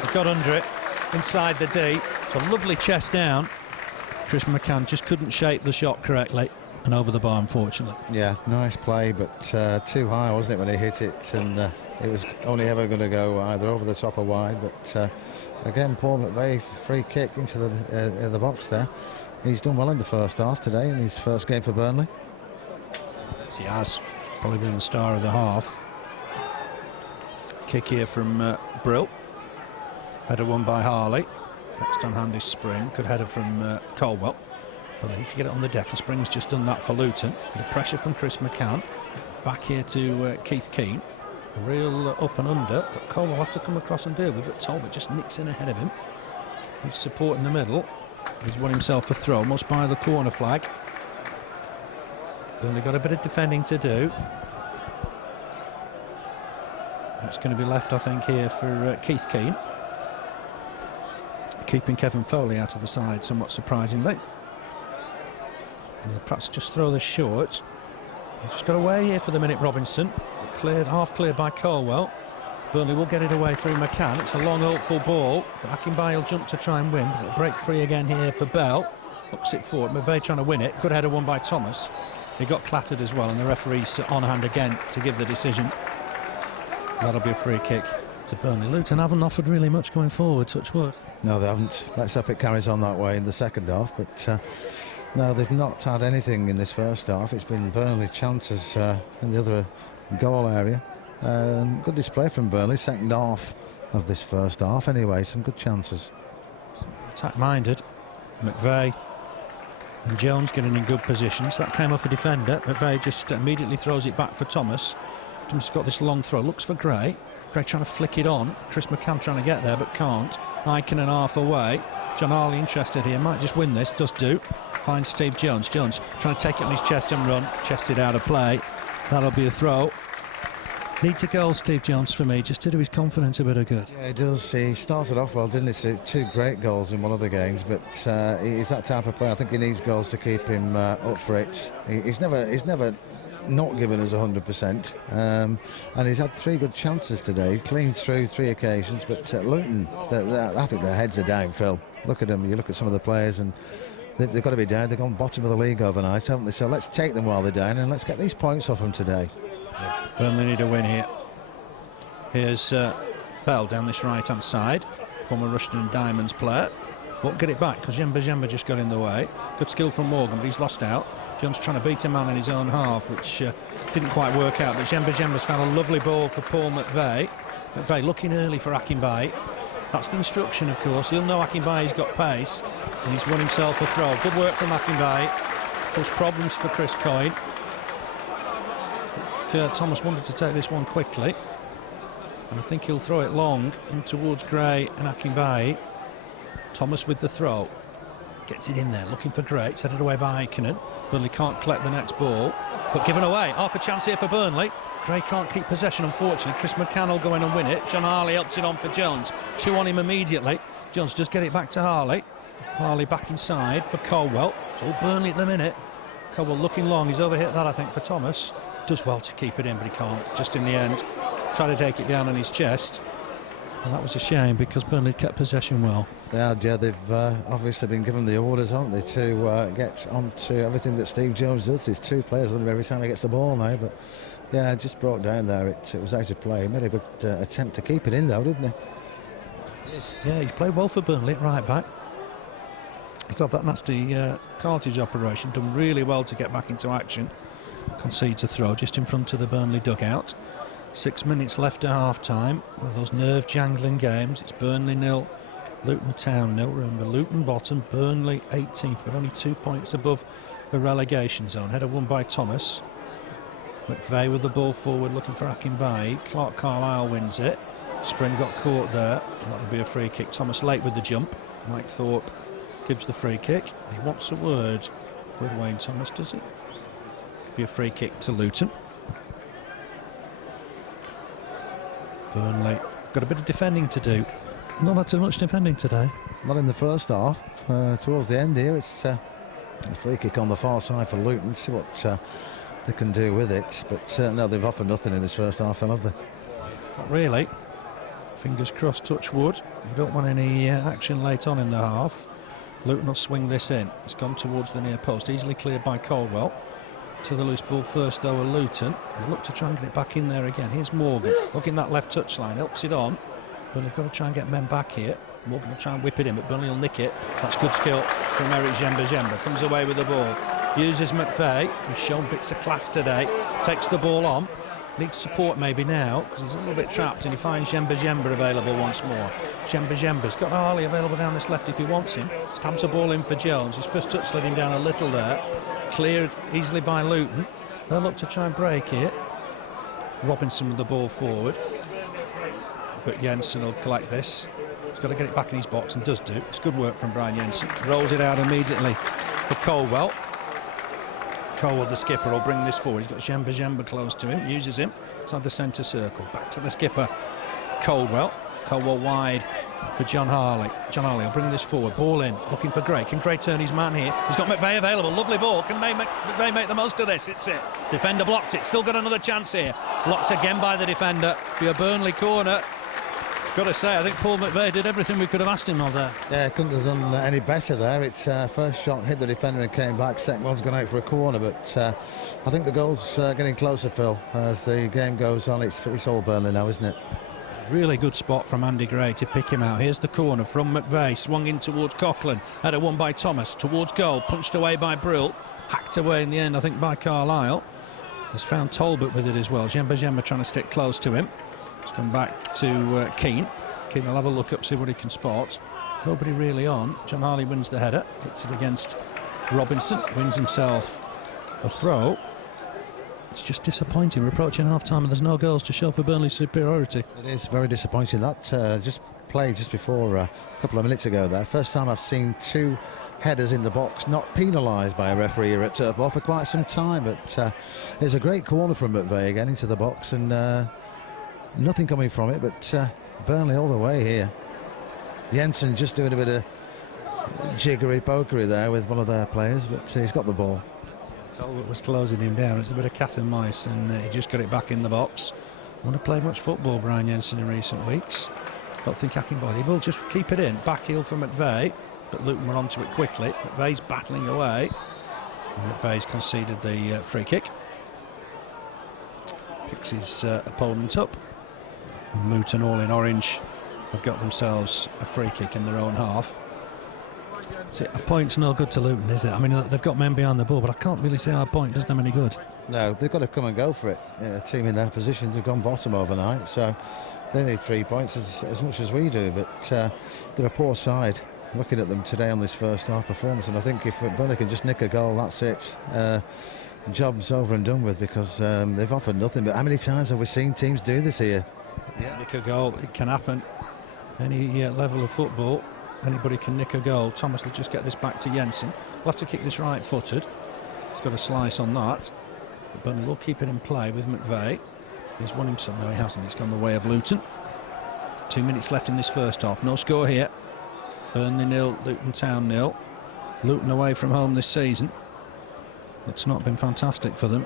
He's got under it, inside the D. It's a lovely chest down. Chris McCann just couldn't shape the shot correctly and over the bar, unfortunately. Yeah, nice play, but too high, wasn't it, when he hit it? And it was only ever going to go either over the top or wide. But again, Paul McVeigh, free kick into the box there. He's done well in the first half today in his first game for Burnley. Yes, he has. Probably been the star of the half. Kick here from Brill. Header won by Harley. Next on hand is Spring. Good header from Colwell. But they need to get it on the deck, and Spring's just done that for Luton. The pressure from Chris McCann. Back here to Keith Keane. A real up and under, but Colwell will have to come across and deal with it. But Talbot just nicks in ahead of him. He's support in the middle. He's won himself a throw, must buy the corner flag. Burnley got a bit of defending to do. It's going to be left, I think, here for Keith Keane. Keeping Kevin Foley out of the side, somewhat surprisingly. And perhaps just throw this short. Just got away here for the minute, Robinson. Cleared, half cleared by Colwell. Burnley will get it away through McCann. It's a long, hopeful ball. Akinbaye will jump to try and win. It'll break free again here for Bell. Hooks it forward. McVeigh trying to win it. Good header won by Thomas. He got clattered as well, and the referee's on hand again to give the decision. That'll be a free kick to Burnley. Luton haven't offered really much going forward, touch wood. No, they haven't. Let's hope it carries on that way in the second half. But no, they've not had anything in this first half. It's been Burnley chances in the other goal area. Good display from Burnley, second half of this first half anyway. Some good chances. Attack-minded. McVeigh and Jones getting in good positions. That came off a defender. McVeigh just immediately throws it back for Thomas. Thomas got this long throw. Looks for Gray. Gray trying to flick it on. Chris McCann trying to get there but can't. Icon and half away. John Harley interested here. Might just win this. Does do. Finds Steve Jones. Jones trying to take it on his chest and run. Chests it out of play. That'll be a throw. Needs a goal, Steve Jones, for me, just to do his confidence a bit of good. Yeah, he does. He started off well, didn't he? Two great goals in one of the games, but he's that type of player. I think he needs goals to keep him up for it. He's never not given us 100%, and he's had 3 good chances today. Clean through 3 occasions, but Luton, I think their heads are down, Phil. Look at them. You look at some of the players, and they've got to be down. They've gone bottom of the league overnight, haven't they? So let's take them while they're down, and let's get these points off them today. Burnley need a win here. Here's Bell down this right-hand side. former Rushden and Diamonds player. Won't get it back because Jemba just got in the way. Good skill from Morgan, but he's lost out. John's trying to beat a man in his own half, which didn't quite work out. But Jemba's found a lovely ball for Paul McVeigh. McVeigh looking early for Akinbaye. That's the instruction, of course. He'll know Akinbaye's got pace, and he's won himself a throw. Good work from Akinbaye. Caused problems for Chris Coyne. I think Thomas wanted to take this one quickly, and I think he'll throw it long in towards Gray and Akinbaye. Thomas with the throw. Gets it in there, looking for Gray. It's headed away by Ikonen. Burnley can't collect the next ball, but given away. Half a chance here for Burnley. Gray can't keep possession, unfortunately. Chris McCann will go in and win it. John Harley helps it on for Jones. 2 on him immediately. Jones does get it back to Harley. Harley back inside for Colwell. It's all Burnley at the minute. Colwell looking long. He's overhit that, I think, for Thomas. Does well to keep it in, but he can't. Just in the end, try to take it down on his chest. And that was a shame because Burnley kept possession well. Yeah, they've obviously been given the orders, haven't they, to get onto everything that Steve Jones does. There's 2 players on him every time he gets the ball now, but yeah, just brought down there. It was out of play. He made a good attempt to keep it in, though, didn't he? Yeah, he's played well for Burnley at right back. He's had that nasty cartilage operation, done really well to get back into action. Concedes a throw just in front of the Burnley dugout. 6 minutes left at half-time. One of those nerve-jangling games. It's Burnley 0, Luton Town 0. Remember, Luton bottom, Burnley 18th, but only 2 points above the relegation zone. Header won by Thomas. McVeigh with the ball forward, looking for Akinbaye. Clark Carlisle wins it. Spring got caught there. That'll be a free kick. Thomas late with the jump. Mike Thorpe gives the free kick. He wants a word with Wayne Thomas, does he? Could be a free kick to Luton. Burnley got a bit of defending to do. Not had too much defending today. Not in the first half. Towards the end here, it's a free kick on the far side for Luton. See what they can do with it. But no, they've offered nothing in this first half, have they? Not really. Fingers crossed, touch wood. You don't want any action late on in the half. Luton will swing this in. It's gone towards the near post. Easily cleared by Caldwell. To the loose ball first, though, Luton. They look to try and get it back in there again. Here's Morgan. Looking that left touchline. Helps it on. Burnley got to try and get men back here. Morgan will try and whip it in, but Burnley will nick it. That's good skill from Eric Jemba. Comes away with the ball. Uses McVeigh, who's shown bits of class today. Takes the ball on. Needs support maybe now, because he's a little bit trapped, and he finds Jemba available once more. Jemba's got Harley available down this left if he wants him. Stabs the ball in for Jones. His first touch led him down a little there. Cleared easily by Luton. They'll look to try and break it. Robinson with the ball forward. But Jensen will collect this. He's got to get it back in his box, and does do. It's good work from Brian Jensen. Rolls it out immediately for Colwell. Colwell, the skipper, will bring this forward. He's got Jemba close to him. Uses him inside the centre circle. Back to the skipper, Colwell. Colwell wide for John Harley. John Harley will bring this forward. Ball in, looking for Gray. Can Gray turn his man here? He's got McVeigh available. Lovely ball. Can McVeigh make the most of this? It's it. Defender blocked it. Still got another chance here. Blocked again by the defender. For a Burnley corner. Got to say, I think Paul McVeigh did everything we could have asked him of there. Yeah, couldn't have done any better there. It's first shot hit the defender and came back. Second one's gone out for a corner, but I think the goal's getting closer, Phil, as the game goes on. It's all Burnley now, isn't it? Really good spot from Andy Gray to pick him out. Here's the corner from McVeigh, swung in towards Coughlin. Header won by Thomas, towards goal, punched away by Brill, hacked away in the end, I think, by Carlisle. Has found Talbot with it as well. Jemba trying to stick close to him. It's come back to Keane. Keane will have a look up, see what he can spot. Nobody really on. John Harley wins the header, hits it against Robinson, wins himself a throw. It's just disappointing. We're approaching half-time and there's no goals to show for Burnley's superiority. It is very disappointing. That just played just before a couple of minutes ago there. First time I've seen 2 headers in the box not penalised by a referee here at Turf Moor for quite some time. But there's a great corner from McVeigh again into the box, and nothing coming from it, but Burnley all the way here. Jensen just doing a bit of jiggery-pokery there with one of their players, but he's got the ball. Talbot was closing him down. It's a bit of cat and mice, and he just got it back in the box. Won't have played much football, Brian Jensen, in recent weeks. Don't think Akinbaye. He will just keep it in. Back heel for McVeigh, but Luton went onto it quickly. McVeigh's battling away. And McVeigh's conceded the free kick. Picks his opponent up. Luton all in orange have got themselves a free kick in their own half. See, a point's no good to Luton, is it? I mean, they've got men behind the ball, but I can't really see how a point does them any good. No, they've got to come and go for it. A team in their positions have gone bottom overnight, so they need 3 points as much as we do, but they're a poor side. Looking at them today on this first half performance, and I think if Burnley can just nick a goal, that's it. Job's over and done with, because they've offered nothing. But how many times have we seen teams do this here? Yeah. Nick a goal, it can happen. Any level of football, anybody can nick a goal. Thomas will just get this back to Jensen. We'll have to kick this right-footed. He's got a slice on that. But Burnley will keep it in play with McVeigh. He's won himself. No, he hasn't. It's gone the way of Luton. 2 minutes left in this first half. No score here. Burnley 0, Luton Town 0. Luton away from home this season. It's not been fantastic for them.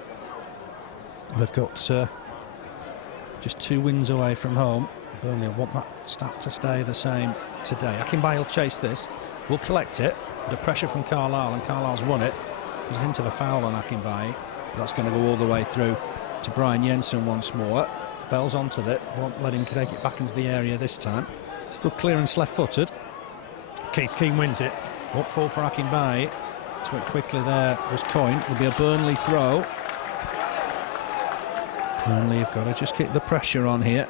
They've got just 2 wins away from home. Burnley want that stat to stay the same today. Akinbaye will chase this. Will collect it. The pressure from Carlisle, and Carlisle's won it. There's a hint of a foul on Akinbaye. That's going to go all the way through to Brian Jensen once more. Bell's onto it. Won't let him take it back into the area this time. Good clearance left-footed. Keith Keane wins it. Won't fall for Akinbaye. To it quickly there was Coyne. It'll be a Burnley throw. Burnley have got to just keep the pressure on here.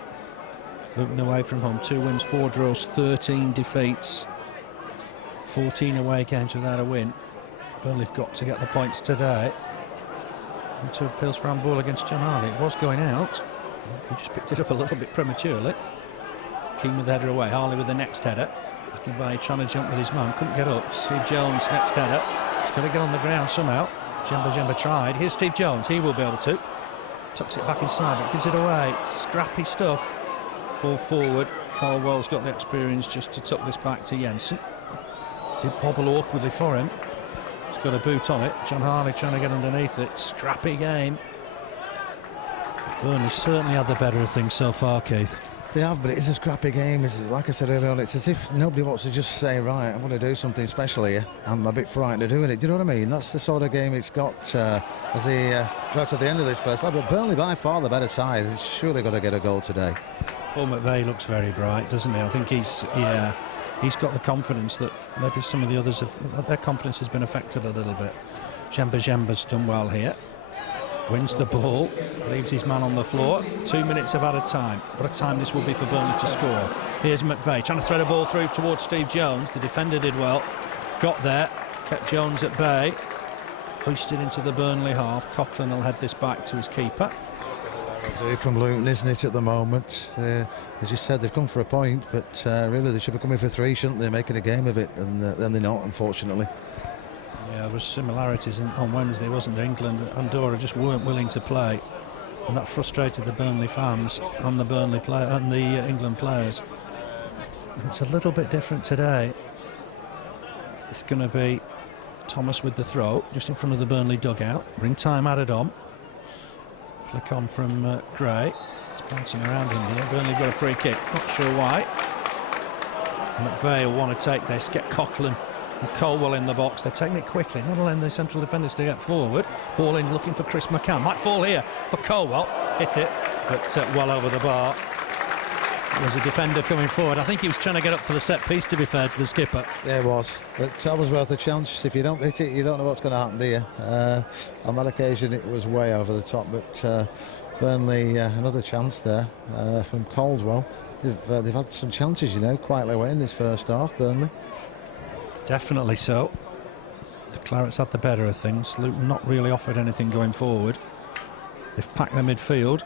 Luton away from home, 2 wins, 4 draws, 13 defeats, 14 away games without a win. Burnley have got to get the points today. And 2 appeals for handball against John Harley. It was going out. He just picked it up a little bit prematurely. Keane with the header away. Harley with the next header. Akinbaye trying to jump with his man, couldn't get up. Steve Jones next header. He's got to get on the ground somehow. Jemba tried. Here's Steve Jones. He will be able to. Tucks it back inside, but gives it away. Scrappy stuff. Ball forward. Caldwell's got the experience just to tuck this back to Jensen. Did bobble awkwardly for him. He's got a boot on it. John Harley trying to get underneath it. Scrappy game. Burnley certainly had the better of things so far, Keith. They have, but it is a scrappy game. It's, like I said earlier on, it's as if nobody wants to just say, right, I want to do something special here. I'm a bit frightened of doing it. Do you know what I mean? That's the sort of game it's got as they drive to the end of this first half. But Burnley, by far the better side. He's surely got to get a goal today. Paul McVeigh looks very bright, doesn't he? I think he's got the confidence that maybe some of the others have. Their confidence has been affected a little bit. Jemba's done well here. Wins the ball, leaves his man on the floor. 2 minutes of added time. What a time this will be for Burnley to score. Here's McVeigh trying to thread a ball through towards Steve Jones. The defender did well. Got there, kept Jones at bay. Hoisted into the Burnley half. Coughlin will head this back to his keeper. Do from Luton, isn't it, at the moment? As you said, they've come for a point, but really they should be coming for 3, shouldn't they? Making a game of it, and then they're not, unfortunately. Yeah, there was similarities on Wednesday, wasn't there? England and Andorra just weren't willing to play, and that frustrated the Burnley fans and the England players. And it's a little bit different today. It's going to be Thomas with the throw, just in front of the Burnley dugout. Ring time added on. Flick on from Gray. It's bouncing around in here. Burnley got a free kick, not sure why. McVeigh will want to take this, get Coughlin and Colwell in the box. They've taken it quickly, not allowing the central defenders to get forward. Ball in, looking for Chris McCann. Might fall here for Colwell. Hit it, but well over the bar. There's a defender coming forward. I think he was trying to get up for the set piece, to be fair to the skipper. Yeah, it was. But that was worth a chance. If you don't hit it, you don't know what's going to happen, do you? On that occasion, it was way over the top. But Burnley, another chance there from Caldwell. They've had some chances, you know, quietly away in this first half, Burnley. Definitely so. The Clarets had the better of things. Luton not really offered anything going forward. They've packed their midfield.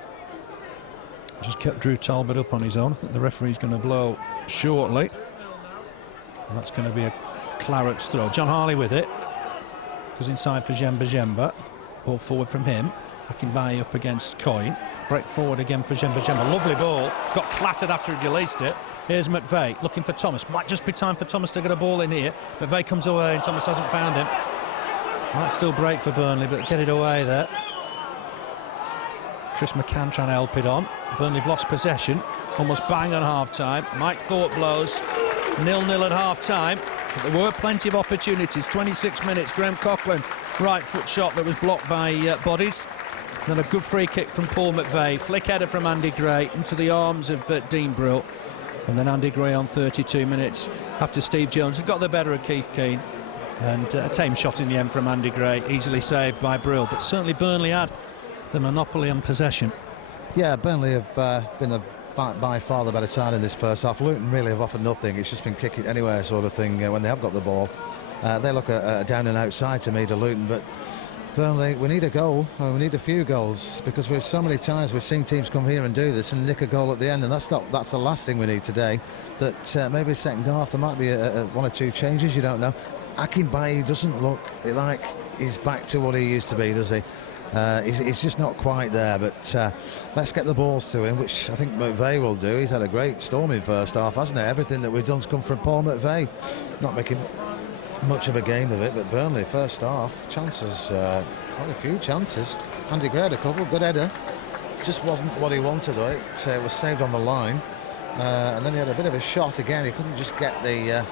Just kept Drew Talbot up on his own. I think the referee's going to blow shortly. And that's going to be a Clarets throw. John Harley with it. Goes inside for Jemba. Ball forward from him. Akinbaye up against Coyne. Break forward again for Jemba. Lovely ball. Got clattered after he released it. Here's McVeigh looking for Thomas. Might just be time for Thomas to get a ball in here. McVeigh comes away and Thomas hasn't found him. Might still break for Burnley, but get it away there. Chris McCann trying to help it on. Burnley have lost possession. Almost bang on half-time. Mike Thorpe blows 0-0 at half-time. But there were plenty of opportunities. 26 minutes. Graham Coughlin, right foot shot that was blocked by Bodies. Then a good free kick from Paul McVeigh. Flick header from Andy Gray into the arms of Dean Brill. And then Andy Gray on 32 minutes after Steve Jones had got the better of Keith Keane. And a tame shot in the end from Andy Gray, easily saved by Brill. But certainly Burnley had the monopoly on possession. Yeah, Burnley have been by far the better side in this first half. Luton really have offered nothing. It's just been kick it anywhere sort of thing when they have got the ball. They look a down and outside to me to Luton, but Burnley, we need a goal. We need a few goals, because we've so many times we've seen teams come here and do this and nick a goal at the end, and that's the last thing we need today. That maybe second half there might be one or two changes, you don't know. Akinbaye doesn't look like he's back to what he used to be, does he? He's just not quite there, but let's get the balls to him, which I think McVeigh will do. He's had a great storming first half, hasn't he? Everything that we've done's come from Paul McVeigh. Not making much of a game of it, but Burnley first half chances, quite a few chances. Andy Gray had a couple, good header, just wasn't what he wanted though. It was saved on the line, and then he had a bit of a shot again. He couldn't just get the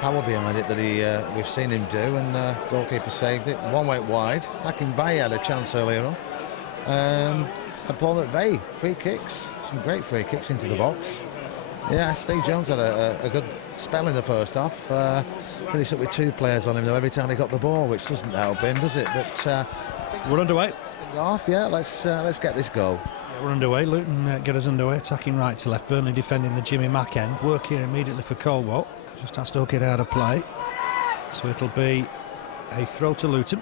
power behind it that we've seen him do, and goalkeeper saved it. One went wide. Akinbaye had a chance earlier on, and Paul McVeigh, free kicks, some great free kicks into the box. Yeah, Steve Jones had a good spell in the first half. Finished up with two players on him though every time he got the ball, which doesn't help him, does it? But we're underway. Second half, yeah. Let's get this goal. Yeah, we're underway. Luton get us underway, attacking right to left. Burnley defending the Jimmy Mack end. Work here immediately for Colwell. Just has to hook it out of play. So it'll be a throw to Luton.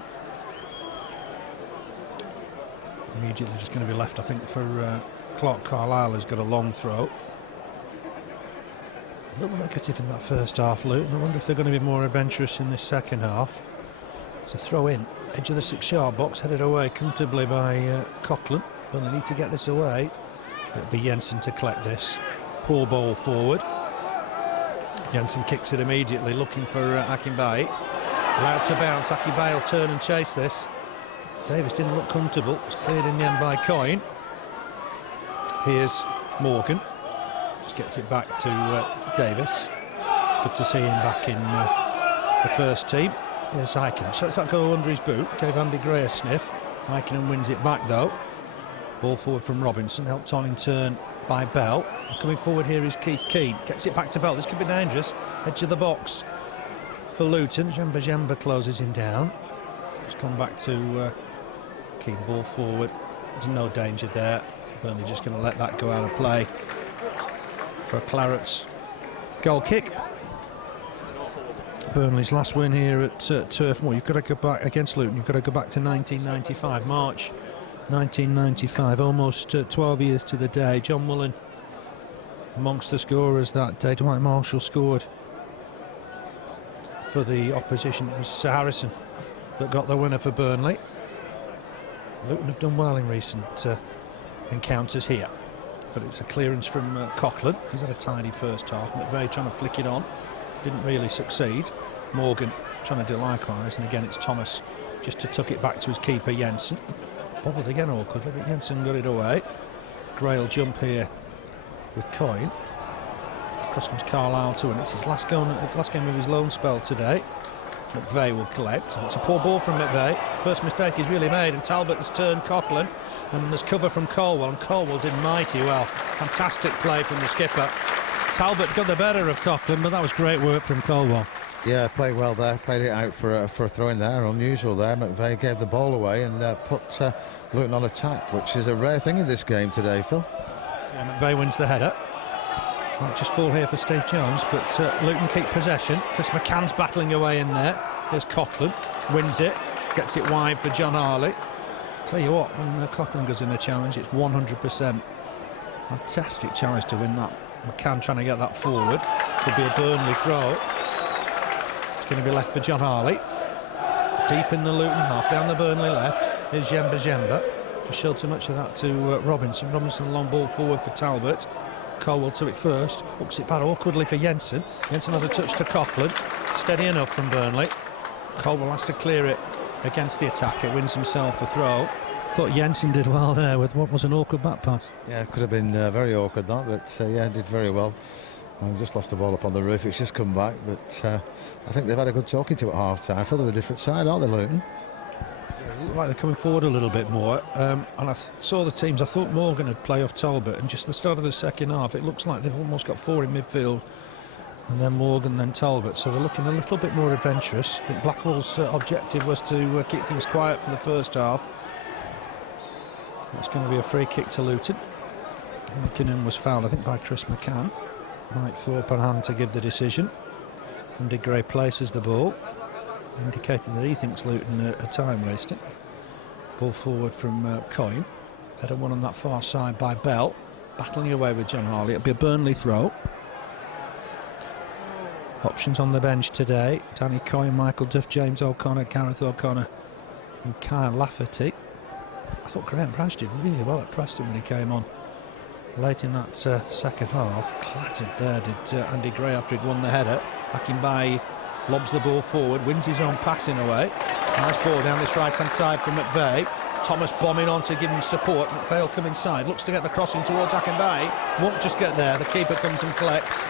Immediately just going to be left, I think, for Clark Carlisle, who's got a long throw. A little negative in that first half, Luton. I wonder if they're going to be more adventurous in this second half. It's a throw in, edge of the 6-yard box, headed away comfortably by Coughlin. But they need to get this away. It'll be Jensen to collect this. Poor ball forward. Jensen kicks it immediately, looking for Akinbaye. Allowed to bounce. Akinbaye will turn and chase this. Davis didn't look comfortable. It was cleared in the end by Coyne. Here's Morgan. Just gets it back to Davis. Good to see him back in the first team. Here's Eichen. So lets that go under his boot. Gave Andy Gray a sniff. Eichen wins it back though. Ball forward from Robinson. Helped on in turn by Bell. Coming forward here is Keith Keane. Gets it back to Bell. This could be dangerous. Edge of the box for Luton. Jemba closes him down. It's come back to Keane. Ball forward. There's no danger there. Burnley just going to let that go out of play for a Claret's goal kick. Burnley's last win here at Turf Moor. You've got to go back against Luton. You've got to go back to 1995, March 1995, almost 12 years to the day. John Mullen amongst the scorers that day. Dwight Marshall scored for the opposition. It was Sir Harrison that got the winner for Burnley. Luton have done well in recent encounters here, but it was a clearance from Coughlin. He's had a tidy first half. McVeigh trying to flick it on, didn't really succeed. Morgan trying to do likewise, and again it's Thomas just to tuck it back to his keeper Jensen. Bobbled again awkwardly, but Jensen got it away. Gray will jump here with Coyne. Across comes Carlisle to him. It's his last game of his loan spell today. McVeigh will collect. It's a poor ball from McVeigh. First mistake he's really made, and Talbot has turned Coughlin, and there's cover from Colwell, and Colwell did mighty well. Fantastic play from the skipper. Talbot got the better of Coughlin, but that was great work from Colwell. Yeah, played well there, played it out for a throw in there, unusual there. McVeigh gave the ball away and put Luton on attack, which is a rare thing in this game today, Phil. Yeah, McVeigh wins the header. Might just fall here for Steve Jones, but Luton keep possession. Chris McCann's battling away in there. There's Coughlin, wins it, gets it wide for John Harley. Tell you what, when Coughlin goes in a challenge, it's 100%. Fantastic challenge to win that. McCann trying to get that forward. Could be a Burnley throw. Going to be left for John Harley. Deep in the Luton half, down the Burnley left. Here's Jemba. Just showed too much of that to Robinson. Robinson long ball forward for Talbot. Colwell to it first. Hooks it back awkwardly for Jensen. Jensen has a touch to Coughlin. Steady enough from Burnley. Colwell has to clear it against the attacker. Wins himself a throw. Thought Jensen did well there with what was an awkward back pass. Yeah, it could have been very awkward that, but yeah, did very well. I've just lost the ball up on the roof. It's just come back, but I think they've had a good talking to at half-time. I feel they're a different side, aren't they, Luton? look like they're coming forward a little bit more. And I saw the teams. I thought Morgan would play off Talbot, and just the start of the second half, it looks like they've almost got 4 in midfield, and then Morgan, then Talbot. So they're looking a little bit more adventurous. I think Blackwell's objective was to keep things quiet for the first half. It's going to be a free kick to Luton. McKinnon was fouled, I think, by Chris McCann. Mike Thorpe on hand to give the decision. Andy Gray places the ball, indicating that he thinks Luton are time wasting. Ball forward from Coyne. Header one on that far side by Bell, battling away with John Harley. It'll be a Burnley throw. Options on the bench today: Danny Coyne, Michael Duff, James O'Connor, Gareth O'Connor and Kyle Lafferty. I thought Graham Branch did really well at Preston when he came on late in that second half. Clattered there did Andy Gray after he'd won the header. Akinbaye lobs the ball forward, wins his own passing away. Nice ball down this right hand side from McVeigh. Thomas bombing on to give him support. McVeigh will come inside, looks to get the crossing towards Akinbaye, won't just get there. The keeper comes and collects.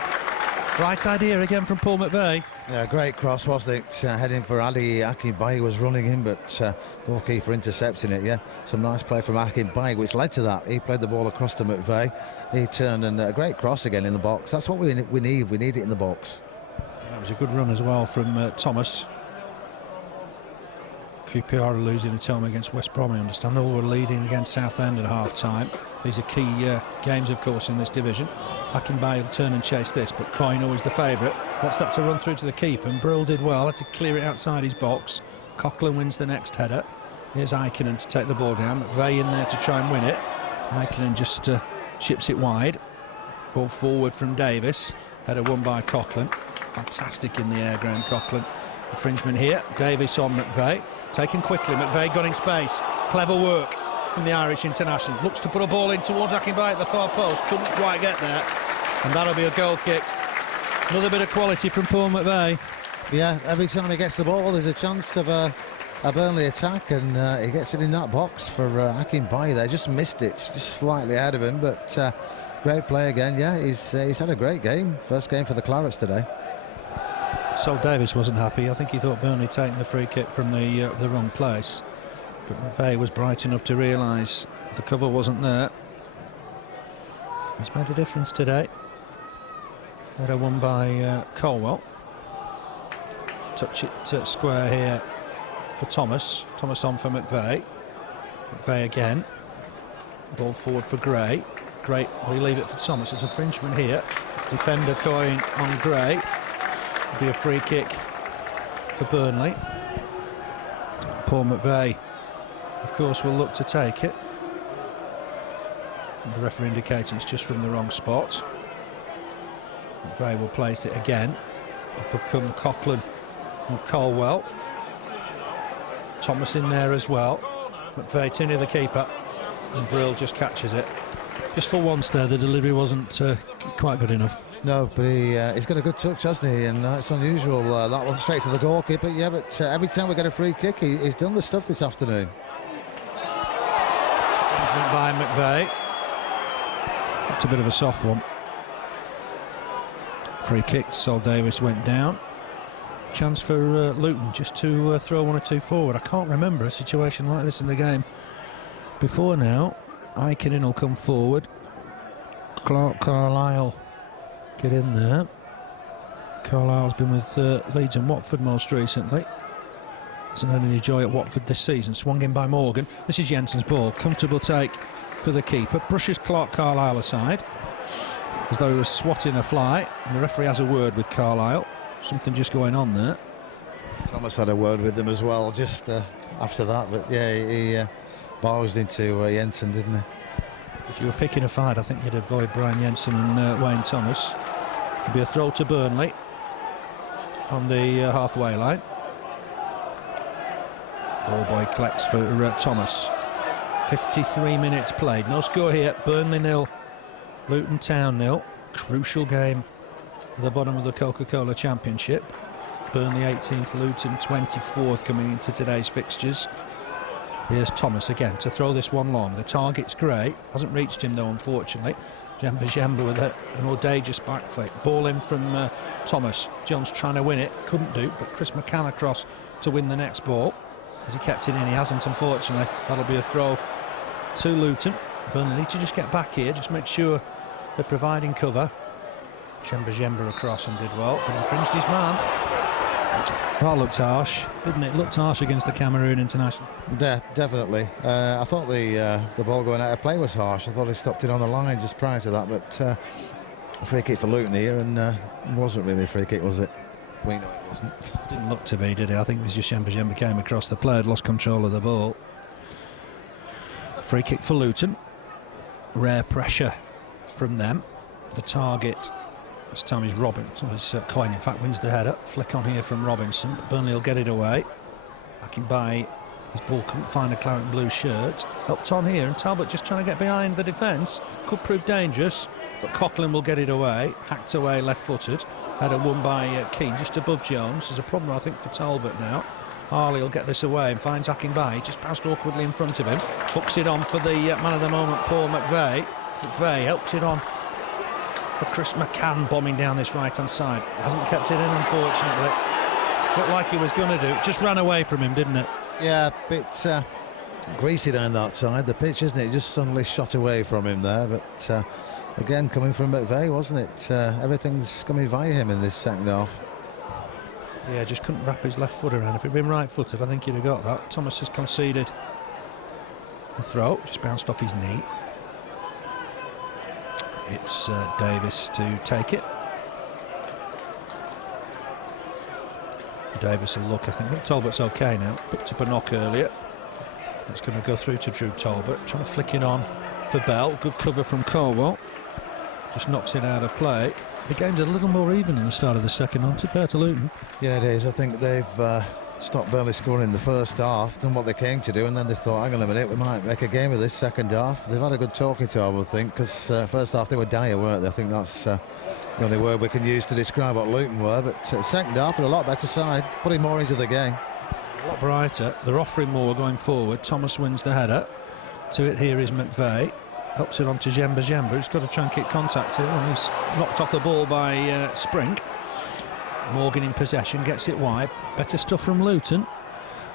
Right idea again from Paul McVeigh. Yeah, great cross, wasn't it? Heading for Ali Akinbaye, was running in, but goalkeeper intercepting it. Yeah, some nice play from Akinbaye, which led to that. He played the ball across to McVeigh. He turned, and a great cross again in the box. That's what we need. We need it in the box. That was a good run as well from Thomas. QPR are losing at home against West Brom, I understand. All were leading against Southend at half-time. These are key games, of course, in this division. Akinbaye will turn and chase this, but Coyne, always the favourite, wants that to run through to the keeper, and Brill did well, had to clear it outside his box. Coughlin wins the next header. Here's Ikonen to take the ball down. McVeigh in there to try and win it. Ikonen just ships it wide. Ball forward from Davis. Header won by Coughlin. Fantastic in the air, Graham Coughlin. Infringement here. Davis on McVeigh. Taken quickly. McVeigh got in space. Clever work from the Irish international. Looks to put a ball in towards Akinbaye at the far post. Couldn't quite get there. And that'll be a goal kick. Another bit of quality from Paul McVeigh. Yeah, every time he gets the ball, there's a chance of a Burnley attack, and he gets it in that box for Akinbaye there. Just missed it, just slightly ahead of him, but great play again. Yeah, he's had a great game. First game for the Clarets today. Sol Davis wasn't happy. I think he thought Burnley taking the free kick from the wrong place. But McVeigh was bright enough to realise the cover wasn't there. He's made a difference today. Header won by Colwell. Touch it square here for Thomas. Thomas on for McVeigh. McVeigh again. Ball forward for Gray. Gray will leave it for Thomas. There's a infringement here. Defender Coyne on Gray. It'll be a free kick for Burnley. Paul McVeigh, of course, will look to take it. The referee indicating it's just from the wrong spot. McVeigh will place it again. Up have come Coughlin and Colwell. Thomas in there as well. McVeigh too near the keeper, and Brill just catches it. Just for once there, the delivery wasn't quite good enough. No, but he's got a good touch, hasn't he? And it's unusual, that one straight to the goalkeeper. Yeah, but every time we get a free kick, he's done the stuff this afternoon. Management by McVeigh. It's a bit of a soft one. Free kick, Sol Davis went down. Chance for Luton just to throw one or two forward. I can't remember a situation like this in the game before now. Ikonen will come forward. Clark Carlisle get in there. Carlisle's been with Leeds and Watford most recently. Hasn't had any joy at Watford this season. Swung in by Morgan. This is Jensen's ball. Comfortable take for the keeper. Brushes Clark Carlisle aside as though he was swatting a fly, and the referee has a word with Carlisle. Something just going on there. Thomas had a word with him as well just after that, but yeah, he barged into Jensen, didn't he? If you were picking a fight, I think you'd avoid Brian Jensen and Wayne Thomas. Could be a throw to Burnley on the halfway line. Ball boy collects for Thomas. 53 minutes played. No score here. Burnley 0, Luton Town 0. Crucial game at the bottom of the Coca-Cola Championship. Burnley 18th, Luton 24th coming into today's fixtures. Here's Thomas again to throw this one long. The target's Gray. Hasn't reached him though, unfortunately. Jemba with an audacious back flick. Ball in from Thomas. John's trying to win it. Couldn't do, but Chris McCann across to win the next ball. Has he kept it in? He hasn't, unfortunately. That'll be a throw to Luton. Burnley need to just get back here, just make sure they're providing cover. Jemba across and did well, but infringed his man. That looked harsh, didn't it? Looked harsh against the Cameroon international. Yeah, definitely. I thought the ball going out of play was harsh. I thought he stopped it on the line just prior to that, but a free kick for Luton here, and it wasn't really a free kick, was it? We know it wasn't. Didn't look to be, did it? I think it was just Jemba came across the player, lost control of the ball. Free kick for Luton. Rare pressure from them. The target this time is Robinson. Coyne, in fact, wins the header. Flick on here from Robinson. Burnley will get it away. Akinbaye, his ball couldn't find a claret and blue shirt. Helped on here, and Talbot just trying to get behind the defence. Could prove dangerous, but Coughlin will get it away. Hacked away, left-footed. Header won by Keane, just above Jones. There's a problem, I think, for Talbot now. Harley will get this away and finds Akinbaye. Just bounced awkwardly in front of him. Hooks it on for the man of the moment, Paul McVeigh. McVeigh helps it on for Chris McCann, bombing down this right-hand side. Hasn't kept it in, unfortunately. Looked like he was going to do it. Just ran away from him, didn't it? Yeah, a bit greasy down that side, the pitch, isn't it? Just suddenly shot away from him there. But again, coming from McVeigh, wasn't it? Everything's coming via him in this second half. Yeah, just couldn't wrap his left foot around. If he'd been right-footed, I think he'd have got that. Thomas has conceded the throw, just bounced off his knee. It's Davis to take it. Davis will look, I think Talbot's okay now. Picked up a knock earlier. It's going to go through to Drew Talbot, trying to flick it on for Bell. Good cover from Colwell. Just knocks it out of play. The game's a little more even in the start of the second half, to fair to Luton. Yeah, it is. I think they've stopped Burnley scoring in the first half, done what they came to do, and then they thought, hang on a minute, we might make a game of this second half. They've had a good talking to, I would think, because first half they were dire, weren't they? I think that's the only word we can use to describe what Luton were, but second half they're a lot better side, putting more into the game. A lot brighter. They're offering more going forward. Thomas wins the header. To it here is McVeigh. Helps it on to Jemba, who's got to try and kick contact here, and he's knocked off the ball by Spring. Morgan in possession, gets it wide. Better stuff from Luton.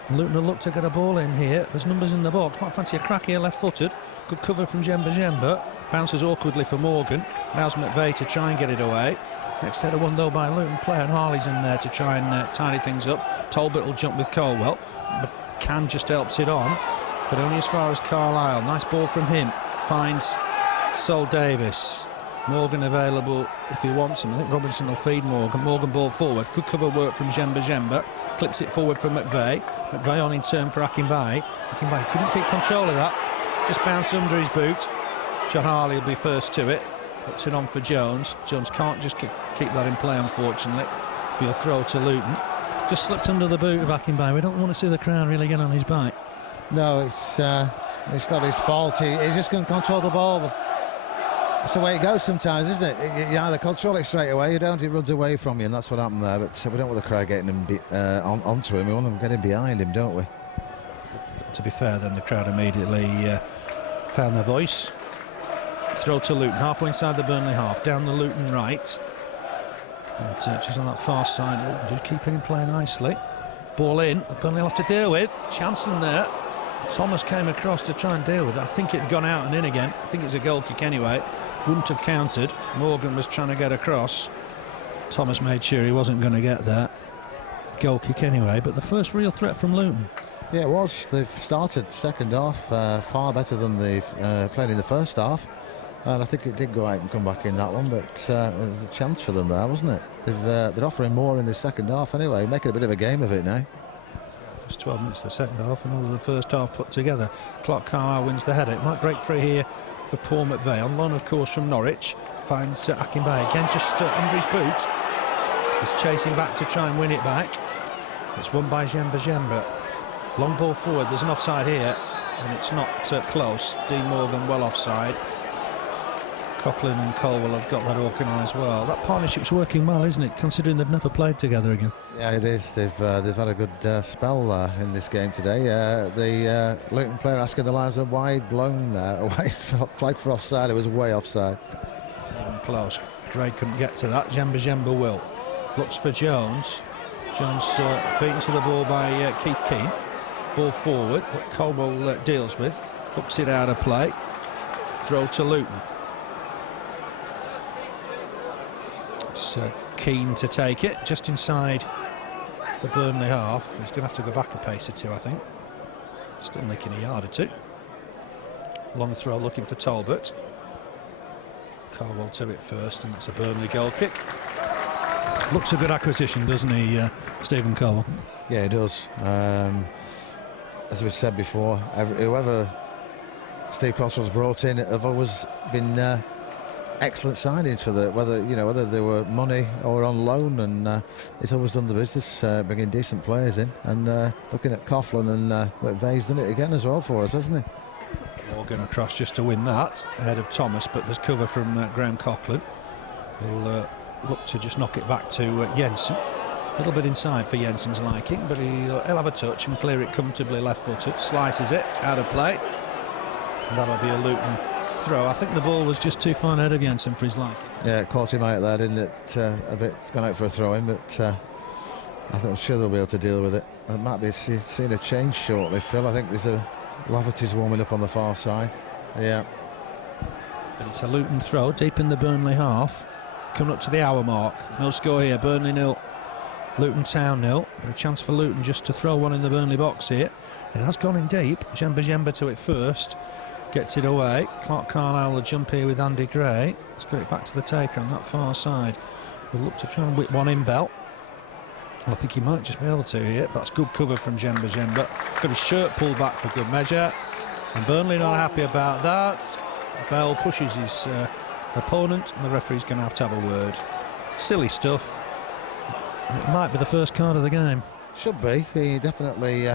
Luton will look to get a ball in here. There's numbers in the box. Might fancy a crack here, left-footed. Good cover from Jemba. Bounces awkwardly for Morgan. Allows McVeigh to try and get it away. Next header won though by Luton player, and Harley's in there to try and tidy things up. Talbot will jump with Colwell. McCann just helps it on, but only as far as Carlisle. Nice ball from him. Finds Sol Davis. Morgan available if he wants him. I think Robinson will feed Morgan. Morgan ball forward. Good cover work from Jemba. Clips it forward from McVeigh. McVeigh on in turn for Akinbaye. Akinbaye couldn't keep control of that. Just bounced under his boot. John Harley will be first to it. Puts it on for Jones. Jones can't just keep that in play, unfortunately. Be a throw to Luton. Just slipped under the boot of Akinbaye. We don't want to see the crowd really get on his back. No, it's not his fault. He's just going to control the ball. That's the way it goes sometimes, isn't it? You either control it straight away, you don't, it runs away from you, and that's what happened there. But we don't want the crowd getting him onto him. We want them getting behind him, don't we? To be fair, then the crowd immediately found their voice. Throw to Luton, halfway inside the Burnley half, down the Luton right. And just on that far side, Luton just keeping him play nicely. Ball in, Burnley will have to deal with. Chance in there. Thomas came across to try and deal with it. I think it had gone out and in again. I think it's a goal kick anyway. Wouldn't have counted. Morgan was trying to get across. Thomas made sure he wasn't going to get that. Goal kick anyway, but the first real threat from Luton. Yeah, it was. They've started second half far better than they've played in the first half. And I think it did go out and come back in that one, but there's a chance for them there, wasn't it? They're offering more in the second half anyway, making a bit of a game of it now. It's 12 minutes the second half and all of the first half put together. Clark Carlisle wins the header. It might break free here for Paul McVeigh. On loan, of course, from Norwich. Finds Akinbaye again just under his boot. He's chasing back to try and win it back. It's won by Jemba. Long ball forward. There's an offside here, and it's not close. Dean Morgan well offside. Coughlin and Colwell have got that organised well. That partnership's working well, isn't it, considering they've never played together again? Yeah, it is. They've had a good spell in this game today. The Luton player asking the lines of wide blown away flag for offside. It was way offside. Close. Gray couldn't get to that. Jemba will. Looks for Jones. Jones beaten to the ball by Keith Keane. Ball forward, what Colwell deals with, hooks it out of play. Throw to Luton. It's Keane to take it, just inside the Burnley half. He's going to have to go back a pace or two, I think. Still making a yard or two. Long throw looking for Talbot. Colwell to it first, and that's a Burnley goal kick. Looks a good acquisition, doesn't he, Stephen Colwell? Yeah, he does. As we said before, whoever Steve Coswell's brought in have always been excellent signings for whether they were money or on loan, and he's always done the business, bringing decent players in. And looking at Coughlin, and Vay's done it again as well for us, hasn't he? Morgan across just to win that ahead of Thomas, but there's cover from Graham Coughlin. He'll look to just knock it back to Jensen. A little bit inside for Jensen's liking, but he'll have a touch and clear it comfortably left-footed. Slices it out of play, and that'll be a Luton throw. I think the ball was just too far ahead of Jensen for his liking. Yeah, it caught him out there, didn't it? A bit. It's gone out for a throw-in, but I'm sure they'll be able to deal with it. I might be seeing a change shortly, Phil. I think there's a Laverty's warming up on the far side. Yeah. But it's a Luton throw deep in the Burnley half. Coming up to the hour mark. No score here. Burnley 0. Luton Town 0, but a chance for Luton just to throw one in the Burnley box here. It has gone in deep. Jemba to it first, gets it away. Clark Carlisle will jump here with Andy Gray. He's got it back to the taker on that far side. We'll look to try and whip one in Bell. I think he might just be able to here. That's good cover from Jemba. Got his shirt pulled back for good measure, and Burnley not happy about that. Bell pushes his opponent, and the referee's going to have a word. Silly stuff. And it might be the first card of the game. Should be. He definitely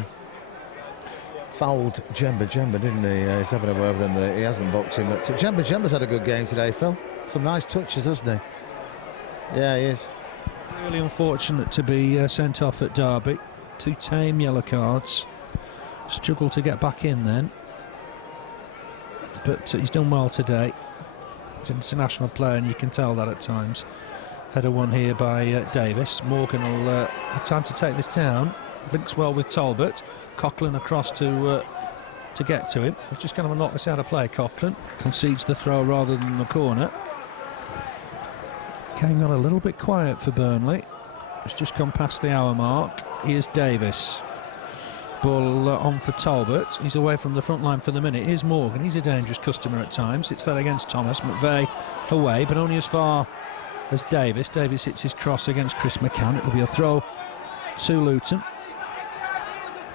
fouled Jemba, didn't he? He's having a word with him. He hasn't booked him. But Jemba's had a good game today, Phil. Some nice touches, hasn't he? Yeah, he is. Really unfortunate to be sent off at Derby. 2 tame yellow cards. Struggled to get back in then. But he's done well today. He's an international player, and you can tell that at times. Header one here by Davis. Morgan will have time to take this down. Links well with Talbot. Coughlin across to get to him. He's just going to knock this out of play, Coughlin. Concedes the throw rather than the corner. Game got a little bit quiet for Burnley. It's just gone past the hour mark. Here's Davis. Ball on for Talbot. He's away from the front line for the minute. Here's Morgan. He's a dangerous customer at times. It's that against Thomas. McVeigh away, but only as far as Davis. Davis hits his cross against Chris McCann. It'll be a throw to Luton.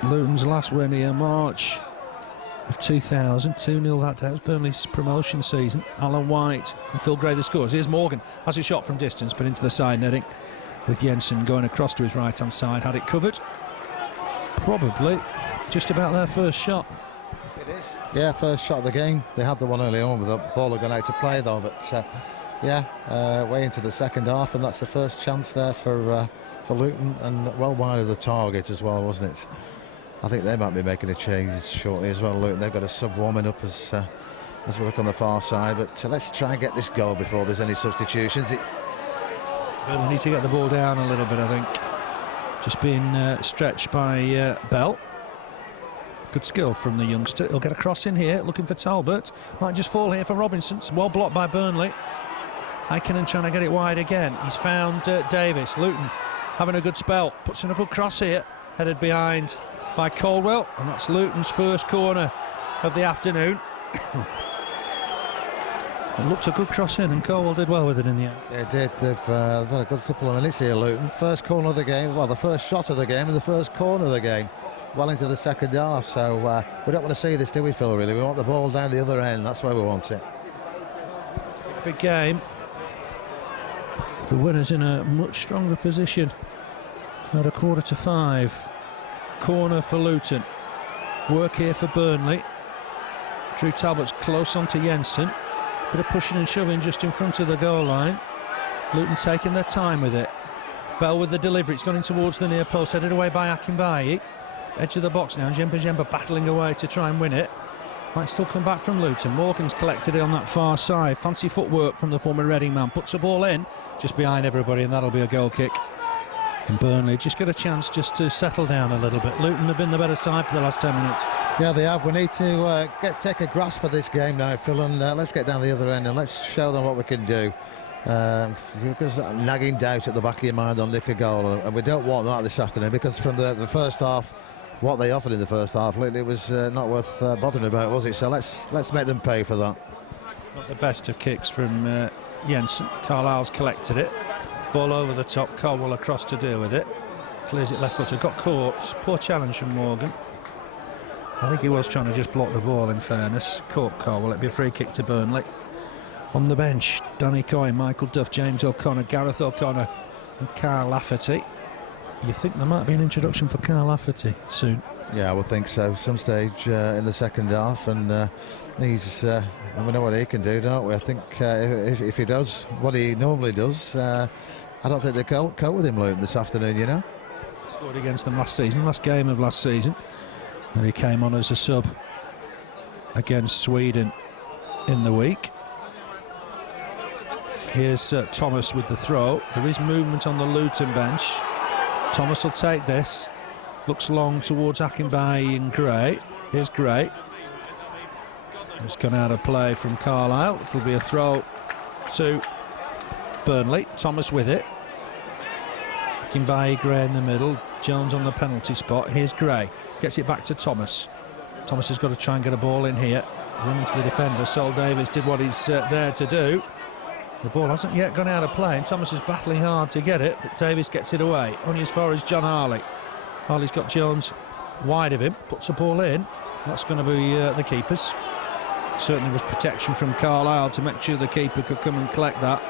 Luton's last win here, March of 2000. 2-0 that day. It was Burnley's promotion season. Alan White and Phil Gray the scores. Here's Morgan. Has a shot from distance, but into the side netting, with Jensen going across to his right-hand side. Had it covered. Probably just about their first shot. It is. Yeah, first shot of the game. They had the one early on with the ball had gone out to play though, but way into the second half, and that's the first chance there for Luton, and well wide of the target as well, wasn't it? I think they might be making a change shortly as well, Luton. They've got a sub warming up as we look on the far side, but let's try and get this goal before there's any substitutions. We'll need to get the ball down a little bit, I think. Just being stretched by Bell. Good skill from the youngster. He'll get a cross in here, looking for Talbot. Might just fall here for Robinson. It's well blocked by Burnley. Heikkinen trying to get it wide again. He's found Davis. Luton having a good spell. Puts in a good cross here. Headed behind by Caldwell. And that's Luton's first corner of the afternoon. It looked a good cross in, and Caldwell did well with it in the end. Yeah, it did. They've had a good couple of minutes here, Luton. First corner of the game, well, the first shot of the game and the first corner of the game. Well into the second half, so we don't want to see this, do we, Phil, really? We want the ball down the other end. That's where we want it. Big game. The winner's in a much stronger position at 4:45. Corner for Luton. Work here for Burnley. Drew Talbot's close onto Jensen. Bit of pushing and shoving just in front of the goal line. Luton taking their time with it. Bell with the delivery. It's gone in towards the near post. Headed away by Akinbaye. Edge of the box now. Jemba battling away to try and win it. Might still come back from Luton. Morgan's collected it on that far side. Fancy footwork from the former Reading man. Puts the ball in just behind everybody, and that'll be a goal kick. And Burnley just got a chance just to settle down a little bit. Luton have been the better side for the last 10 minutes. Yeah, they have. We need to take a grasp of this game now, Phil, and let's get down the other end and let's show them what we can do. Because that nagging doubt at the back of your mind on nick a goal, and we don't want that this afternoon, because from the first half, what they offered in the first half, it was not worth bothering about, was it? So let's make them pay for that. Not the best of kicks from Jensen. Carlisle's collected it. Ball over the top, Caldwell across to deal with it. Clears it left footer, got caught. Poor challenge from Morgan. I think he was trying to just block the ball, in fairness. Caught Caldwell. It'd be a free kick to Burnley. On the bench, Danny Coyne, Michael Duff, James O'Connor, Gareth O'Connor and Carl Lafferty. You think there might be an introduction for Carl Lafferty soon? Yeah, I would think so. Some stage in the second half, and he's... we know what he can do, don't we? I think if he does what he normally does, I don't think they cope with him, Luton, this afternoon, you know. Scored against them last season, last game of last season. And he came on as a sub against Sweden in the week. Here's Thomas with the throw. There is movement on the Luton bench. Thomas will take this. Looks long towards Akinbaye and Gray. Here's Gray. It's gone out of play from Carlisle. It'll be a throw to Burnley. Thomas with it. Akinbaye, Gray in the middle. Jones on the penalty spot. Here's Gray. Gets it back to Thomas. Thomas has got to try and get a ball in here. Running to the defender. Sol Davis did what he's there to do. The ball hasn't yet gone out of play, and Thomas is battling hard to get it, but Davis gets it away. Only as far as John Harley. Harley's got Jones wide of him. Puts a ball in. That's going to be the keeper's. Certainly was protection from Carlisle to make sure the keeper could come and collect that.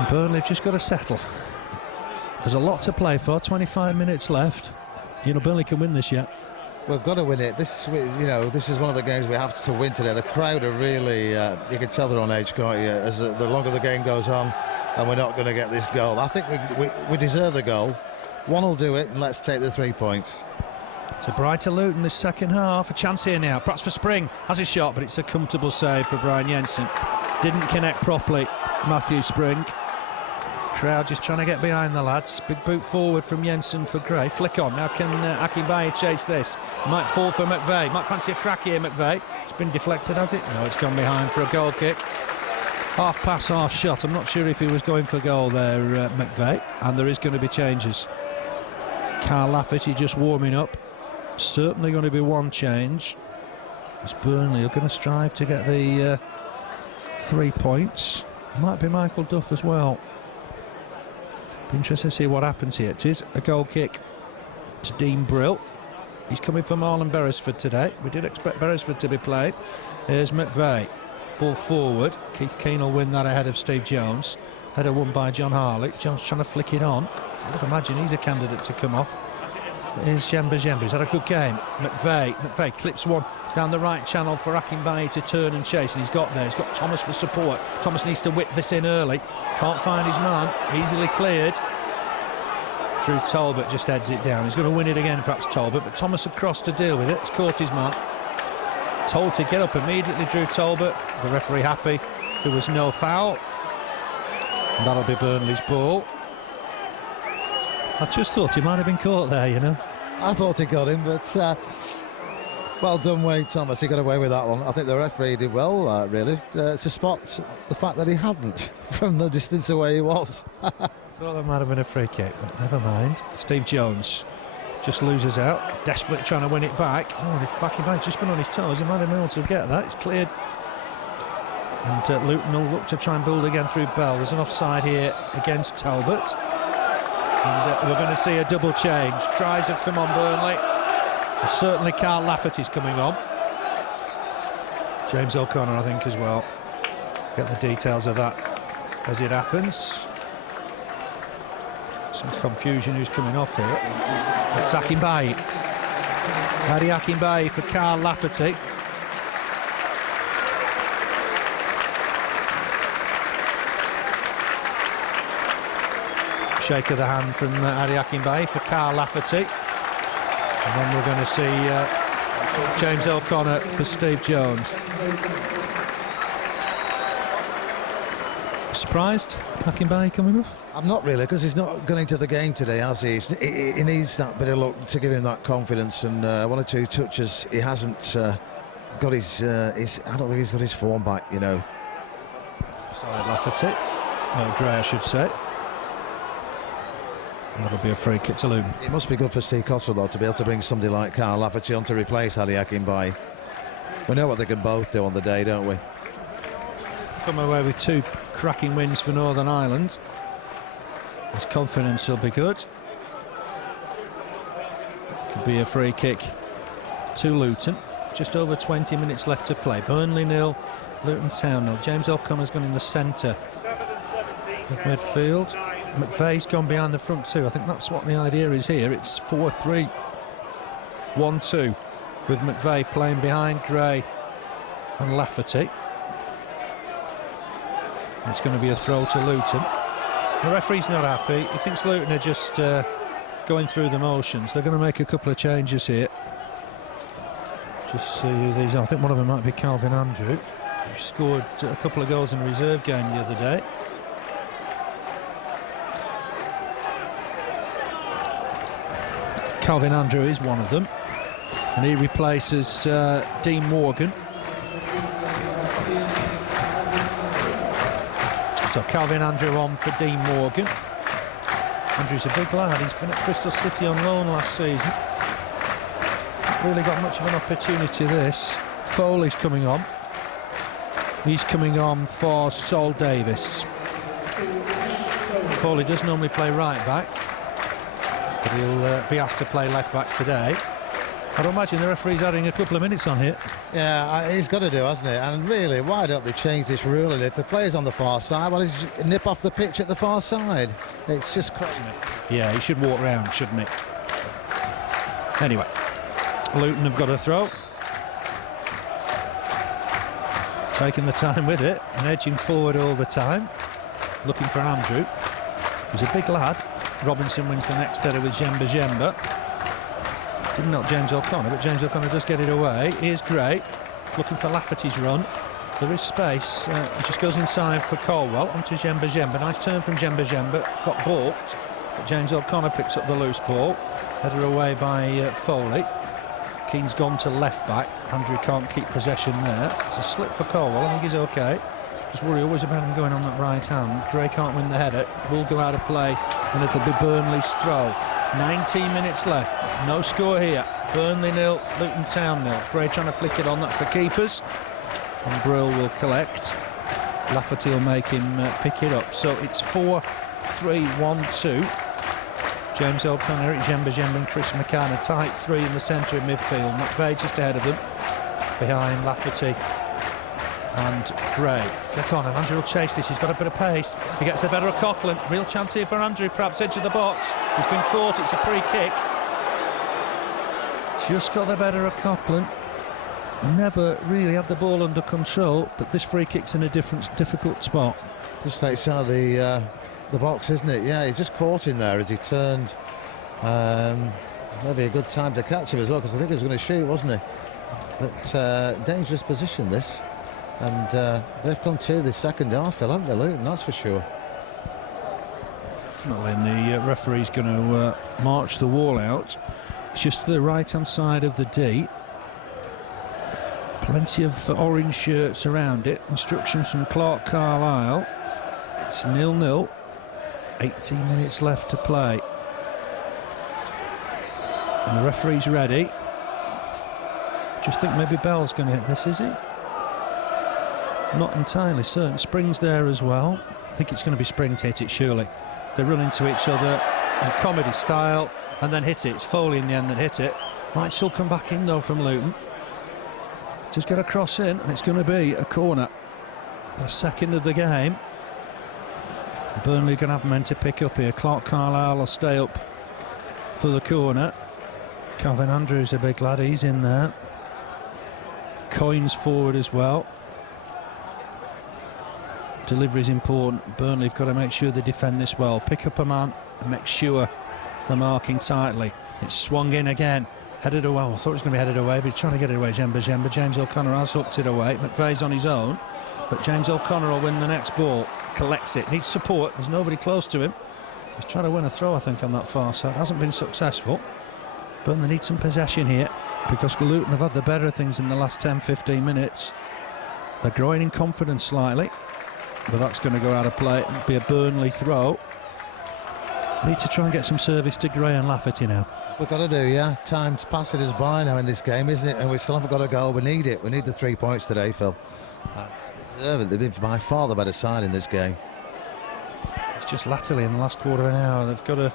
And Burnley have just got to settle. There's a lot to play for. 25 minutes left. You know, Burnley can win this yet. We've got to win it. This is one of the games we have to win today. The crowd are really, you can tell they're on edge, can't you? As the longer the game goes on, and we're not going to get this goal. I think we deserve the goal. One will do it, and let's take the 3 points. It's a brighter Luton this second half. A chance here now. Perhaps for Spring. Has a shot, but it's a comfortable save for Brian Jensen. Didn't connect properly, Matthew Spring. Crowd just trying to get behind the lads. Big boot forward from Jensen for Gray. Flick on. Now can Akinbaye chase this? Might fall for McVeigh. Might fancy a crack here, McVeigh. It's been deflected, has it? No, it's gone behind for a goal kick. Half pass, half shot. I'm not sure if he was going for goal there, McVeigh. And there is going to be changes. Carl Lafferty just warming up. Certainly going to be one change. As Burnley are going to strive to get the 3 points. Might be Michael Duff as well. Be interested to see what happens here. It is a goal kick to Dean Brill. He's coming from Marlon Beresford today. We did expect Beresford to be played. Here's McVeigh. Ball forward. Keith Keane will win that ahead of Steve Jones. Header won by John Harley. Jones trying to flick it on. I'd imagine he's a candidate to come off. Here's Jemba. He's had a good game. McVeigh clips one down the right channel for Akinbaye to turn and chase, and he's got there. He's got Thomas for support. Thomas needs to whip this in early. Can't find his man. Easily cleared. Drew Talbot just heads it down. He's going to win it again, perhaps Talbot, but Thomas across to deal with it. He's caught his man. Told to get up immediately, Drew Talbot. The referee happy. There was no foul. And that'll be Burnley's ball. I just thought he might have been caught there, you know. I thought he got him, but well done, Wade Thomas. He got away with that one. I think the referee did well, really, to spot the fact that he hadn't from the distance away he was. Thought that might have been a free kick, but never mind. Steve Jones just loses out, desperately trying to win it back. Oh, and if Akinbaye just been on his toes, he might have been able to get that. It's cleared. And Luton will look to try and build again through Bell. There's an offside here against Talbot. And we're going to see a double change. Tries have come on Burnley. And certainly Carl Lafferty's coming on. James O'Connor, I think, as well. Get the details of that as it happens. Some confusion who's coming off here. It's Akinbaye. Adi Akinbaye for Carl Lafferty. Shake of the hand from Adi Akinbaye for Carl Lafferty. And then we're going to see James O'Connor for Steve Jones. Surprised, Akinbaye coming off? I'm not really, because he's not gone into the game today, has he? He needs that bit of luck to give him that confidence, and one or two touches he hasn't got his. I don't think he's got his form back, you know. Side Lafferty, Gray, I should say. That'll be a free kick to Luton. It must be good for Steve Cottrell, though, to be able to bring somebody like Carl Lafferty on to replace Ali Akinbaye. We know what they can both do on the day, don't we? Come away with 2 cracking wins for Northern Ireland. His confidence will be good. Could be a free kick to Luton. Just over 20 minutes left to play. Burnley 0, Luton Town 0. James O'Connor's gone in the centre of midfield. McVeigh's gone behind the front too. I think that's what the idea is here. It's 4-3-1-2 with McVeigh playing behind Gray and Lafferty. It's going to be a throw to Luton. The referee's not happy. He thinks Luton are just going through the motions. They're going to make a couple of changes here. Just see who these are. I think one of them might be Calvin Andrew, who scored a couple of goals in a reserve game the other day. Calvin Andrew is one of them, and he replaces Dean Morgan. So Calvin Andrew on for Dean Morgan. Andrew's a big lad. He's been at Bristol City on loan last season. Not really got much of an opportunity this. Foley's coming on. He's coming on for Sol Davis. Foley does normally play right back, but he'll be asked to play left back today. I'd imagine the referee's adding a couple of minutes on here. Yeah, he's got to do, hasn't he? And really, why don't they change this rule? And if the player's on the far side, well, he's nip off the pitch at the far side. It's just crazy. Yeah, he should walk round, shouldn't he? Anyway, Luton have got a throw. Taking the time with it and edging forward all the time. Looking for Andrew, who's a big lad. Robinson wins the next header with Jemba. Didn't knock James O'Connor, but James O'Connor does get it away. Here's Gray, looking for Lafferty's run. There is space. He just goes inside for Colwell, onto Jemba. Nice turn from Jemba. Got balked, but James O'Connor picks up the loose ball. Header away by Foley. Keane's gone to left back. Andrew can't keep possession there. It's a slip for Colwell. I think he's okay. Just worry always about him going on that right hand. Gray can't win the header. Will go out of play, and it'll be Burnley's throw. 19 minutes left. No score here. Burnley 0, Luton Town 0. Gray trying to flick it on. That's the keepers. And Brill will collect. Lafferty will make him pick it up. So it's 4-3-1-2. James O'Connor, Eric Jemba and Chris McCann, a tight 3 in the centre of midfield. McVeigh just ahead of them. Behind Lafferty and Gray. Flick on, and Andrew will chase this. He's got a bit of pace. He gets the better of Coughlin. Real chance here for Andrew, perhaps edge of the box. He's been caught. It's a free kick. Just got the better of Coughlin. Never really had the ball under control, but this free kick's in a difficult spot. Just outside the box, isn't it? Yeah, he just caught him there as he turned. Maybe a good time to catch him as well, because I think he was going to shoot, wasn't he? But dangerous position this. And they've come to the second half, haven't they, Luton? That's for sure. Definitely, and the referee's going to march the wall out. It's just the right-hand side of the D. Plenty of orange shirts around it. Instructions from Clark Carlisle. It's 0-0. 18 minutes left to play. And the referee's ready. Just think maybe Bell's going to hit this, is he? Not entirely certain. Spring's there as well. I think it's going to be Spring to hit it, surely. They run into each other in comedy style and then hit it. It's Foley in the end that hit it. Might still come back in, though, from Luton. Just get a cross in, and it's going to be a corner. A second of the game. Burnley going to have men to pick up here. Clark Carlisle will stay up for the corner. Calvin Andrews, a big lad, he's in there. Coyne's forward as well. Delivery is important. Burnley have got to make sure they defend this well. Pick up a man and make sure they're marking tightly. It's swung in again. Headed away. I thought it was going to be headed away, but he's trying to get it away. Jemba. James O'Connor has hooked it away. McVeigh's on his own, but James O'Connor will win the next ball. collects it, needs support, there's nobody close to him. He's trying to win a throw, I think, on that far side. Hasn't been successful. Burnley need some possession here because Luton have had the better things in the last 10-15 minutes. They're growing in confidence slightly, but that's going to go out of play. It'll be a Burnley throw. Need to try and get some service to Gray and Lafferty now. We've got to do, yeah. Time's passing us by now in this game, isn't it? And we still haven't got a goal. We need it. We need the 3 points today, Phil. They've been by far the better side in this game. It's just latterly in the last quarter of an hour they've got a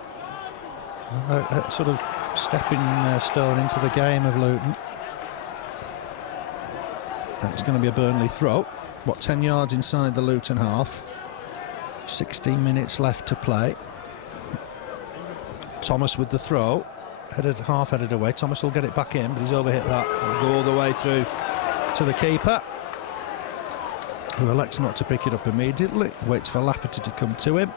sort of stepping stone into the game of Luton. And it's going to be a Burnley throw. What, 10 yards inside the Luton half. 16 minutes left to play. Thomas with the throw. Half-headed away. Thomas will get it back in, but he's overhit that. It'll go all the way through to the keeper, who elects not to pick it up immediately. Waits for Lafferty to come to him.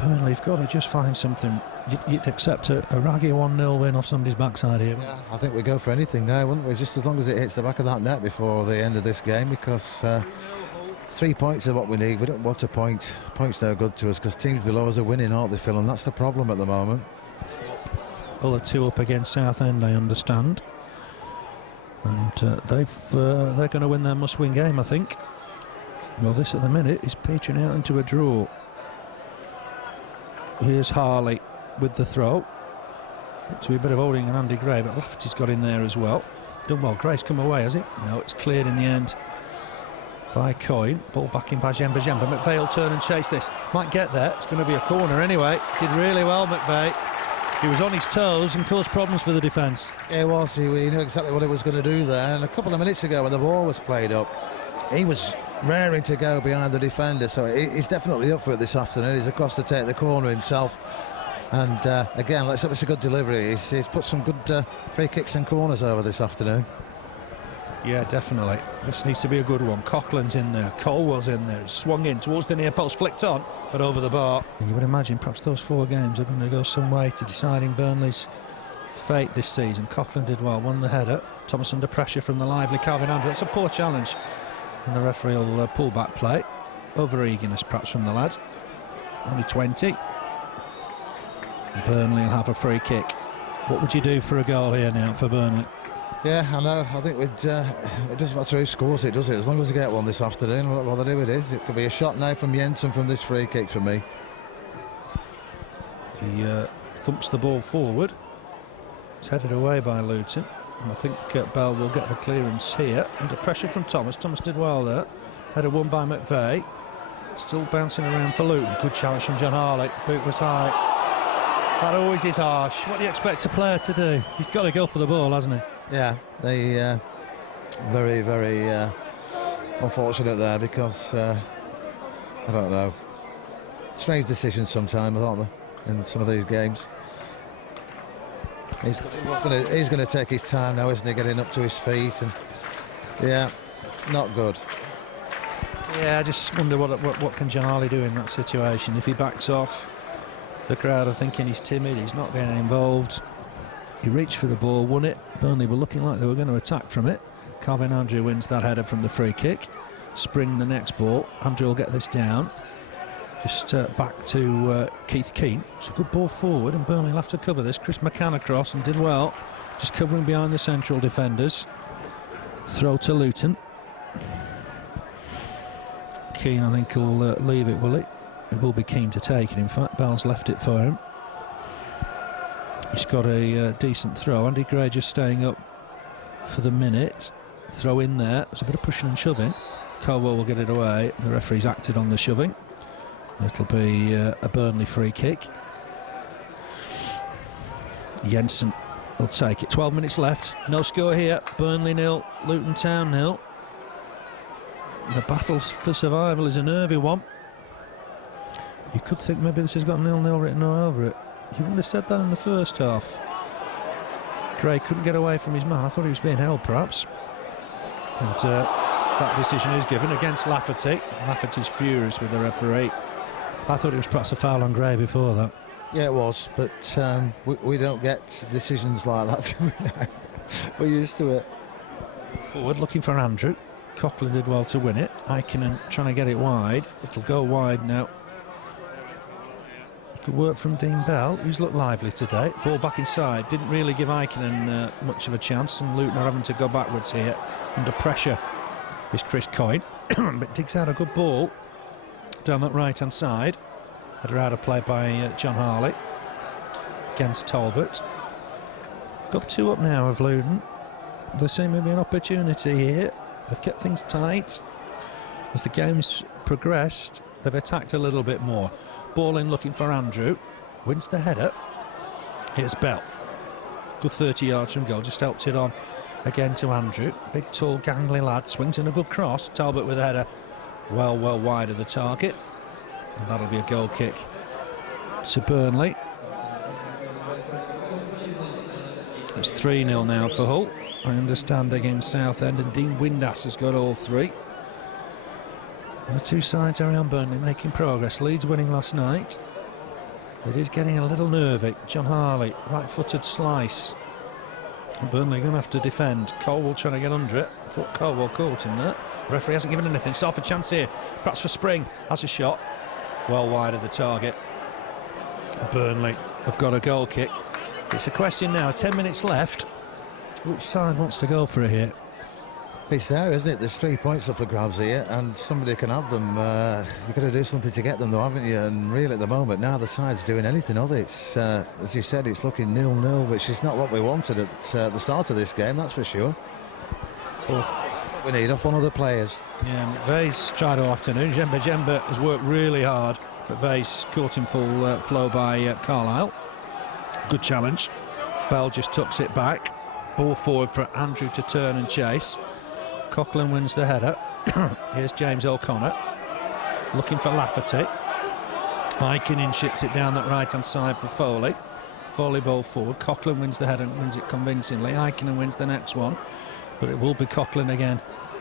Burnley have got to just find something. You'd accept a raggy 1-0 win off somebody's backside here. Yeah, I think we'd go for anything now, wouldn't we? Just as long as it hits the back of that net before the end of this game, because 3 points are what we need. We don't want a point. Points no good to us because teams below us are winning, aren't they, Phil? And that's the problem at the moment. Well, 2 up against Southend, I understand. And they're going to win their must-win game, I think. Well, this at the minute is petering out into a draw. Here's Harley with the throw. Looks to be a bit of holding on Andy Gray, but Lafferty's got in there as well. Done well. Gray's come away, has it? No, it's cleared in the end by Coyne. Ball back in by Jemba. McVeigh will turn and chase this. Might get there. It's going to be a corner anyway. Did really well, McVeigh. He was on his toes and caused problems for the defence. Yeah, he was. He knew exactly what he was going to do there. And a couple of minutes ago when the ball was played up, he was raring to go behind the defender. So he's definitely up for it this afternoon. He's across to take the corner himself. And again, let's hope it's a good delivery. He's put some good free kicks and corners over this afternoon. Yeah, definitely. This needs to be a good one. Coughlin's in there. Colwell's in there. It's swung in towards the near post, flicked on, but over the bar. And you would imagine perhaps those 4 games are going to go some way to deciding Burnley's fate this season. Coughlin did well, won the header. Thomas under pressure from the lively Calvin Andrew. It's a poor challenge. And the referee will pull back play. Over eagerness perhaps from the lad. Only 20. Burnley will have a free kick. What would you do for a goal here now for Burnley? Yeah, I know. I think it doesn't matter who scores it, does it? As long as we get one this afternoon, what bother do it is. It could be a shot now from Jensen from this free kick for me. He thumps the ball forward. It's headed away by Luton. And I think Bell will get the clearance here. Under pressure from Thomas. Thomas did well there. Header won by McVeigh. Still bouncing around for Luton. Good challenge from John Harley. Boot was high. That always is harsh. What do you expect a player to do? He's got to go for the ball, hasn't he? Yeah, they very, very unfortunate there because I don't know. Strange decisions sometimes, aren't there, in some of these games? He's going to take his time now, isn't he? Getting up to his feet, and yeah, not good. Yeah, I just wonder what can John Harley do in that situation. If he backs off, the crowd are thinking he's timid. He's not getting involved. He reached for the ball, won it. Burnley were looking like they were going to attack from it. Calvin Andrew wins that header from the free kick. Spring the next ball. Andrew will get this down. Just back to Keith Keane. It's a good ball forward, and Burnley will have to cover this. Chris McCann across and did well. Just covering behind the central defenders. Throw to Luton. Keane, I think, will leave it, will he? He will be keen to take it, in fact. Bell's left it for him. He's got a decent throw. Andy Gray just staying up for the minute. Throw in there. There's a bit of pushing and shoving. Colwell will get it away. The referee's acted on the shoving. It'll be a Burnley free kick. Jensen will take it. 12 minutes left. No score here. Burnley 0, Luton Town 0. The battle for survival is a nervy one. You could think maybe this has got 0-0 written all over it. You wouldn't have said that in the first half. Gray couldn't get away from his man. I thought he was being held, perhaps. And that decision is given against Lafferty. Lafferty's furious with the referee. I thought it was perhaps a foul on Gray before that. Yeah, it was, but we don't get decisions like that, do we now? We're used to it. Forward looking for Andrew. Coughlin did well to win it. Ikonen trying to get it wide. It'll go wide now. Good work from Dean Bell, who's looked lively today. Ball back inside, didn't really give Ikonen much of a chance, and Luton are having to go backwards here under pressure. Is Chris Coyne, but digs out a good ball down that right-hand side. Header out of play by John Harley against Talbot. Got 2 up now of Luton. There seems to be an opportunity here. They've kept things tight. As the game's progressed, they've attacked a little bit more. Ball in looking for Andrew. Wins the header. Here's Bell. Good 30 yards from goal. Just helped it on again to Andrew. Big, tall, gangly lad. Swings in a good cross. Talbot with a header. Well wide of the target. And that'll be a goal kick to Burnley. It's 3-0 now for Hull. I understand against Southend, and Dean Windass has got all 3. And the 2 sides around Burnley making progress. Leeds winning last night. It is getting a little nervy. John Harley, right-footed slice. Burnley going to have to defend. Colwell trying to get under it. I thought Colwell caught him there. The referee hasn't given anything. Self a chance here. Perhaps for Spring. Has a shot. Well wide of the target. Burnley have got a goal kick. It's a question now. 10 minutes left. Which side wants to go for it here? It's there, isn't it? There's 3 points up for grabs here, and somebody can have them. You've got to do something to get them, though, haven't you? And really, at the moment, now the side's doing anything other. It's, as you said, it's looking 0-0, which is not what we wanted at the start of this game, that's for sure. But we need off one of the players. Yeah, McVeigh's tried all afternoon. Jemba has worked really hard. McVeigh's caught in full flow by Carlisle. Good challenge. Bell just tucks it back. Ball forward for Andrew to turn and chase. Coughlin wins the header. Here's James O'Connor looking for Lafferty. Ikonen ships it down that right-hand side for Foley. Foley ball forward. Coughlin wins the header and wins it convincingly. Ikonen wins the next one, but it will be Coughlin again.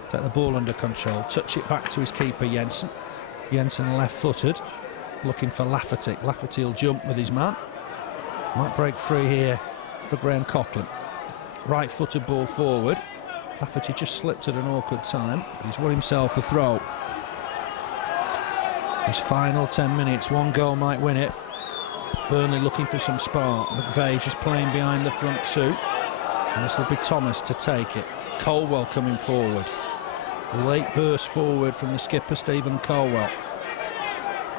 Take the ball under control. Touch it back to his keeper, Jensen. Jensen left-footed, looking for Lafferty. Lafferty will jump with his man. Might break free here for Graham Coughlin. Right-footed ball forward. Lafferty just slipped at an awkward time. He's won himself a throw. His final 10 minutes, 1 goal might win it. Burnley looking for some spark. McVeigh just playing behind the front 2. And this will be Thomas to take it. Colwell coming forward. Late burst forward from the skipper, Stephen Colwell.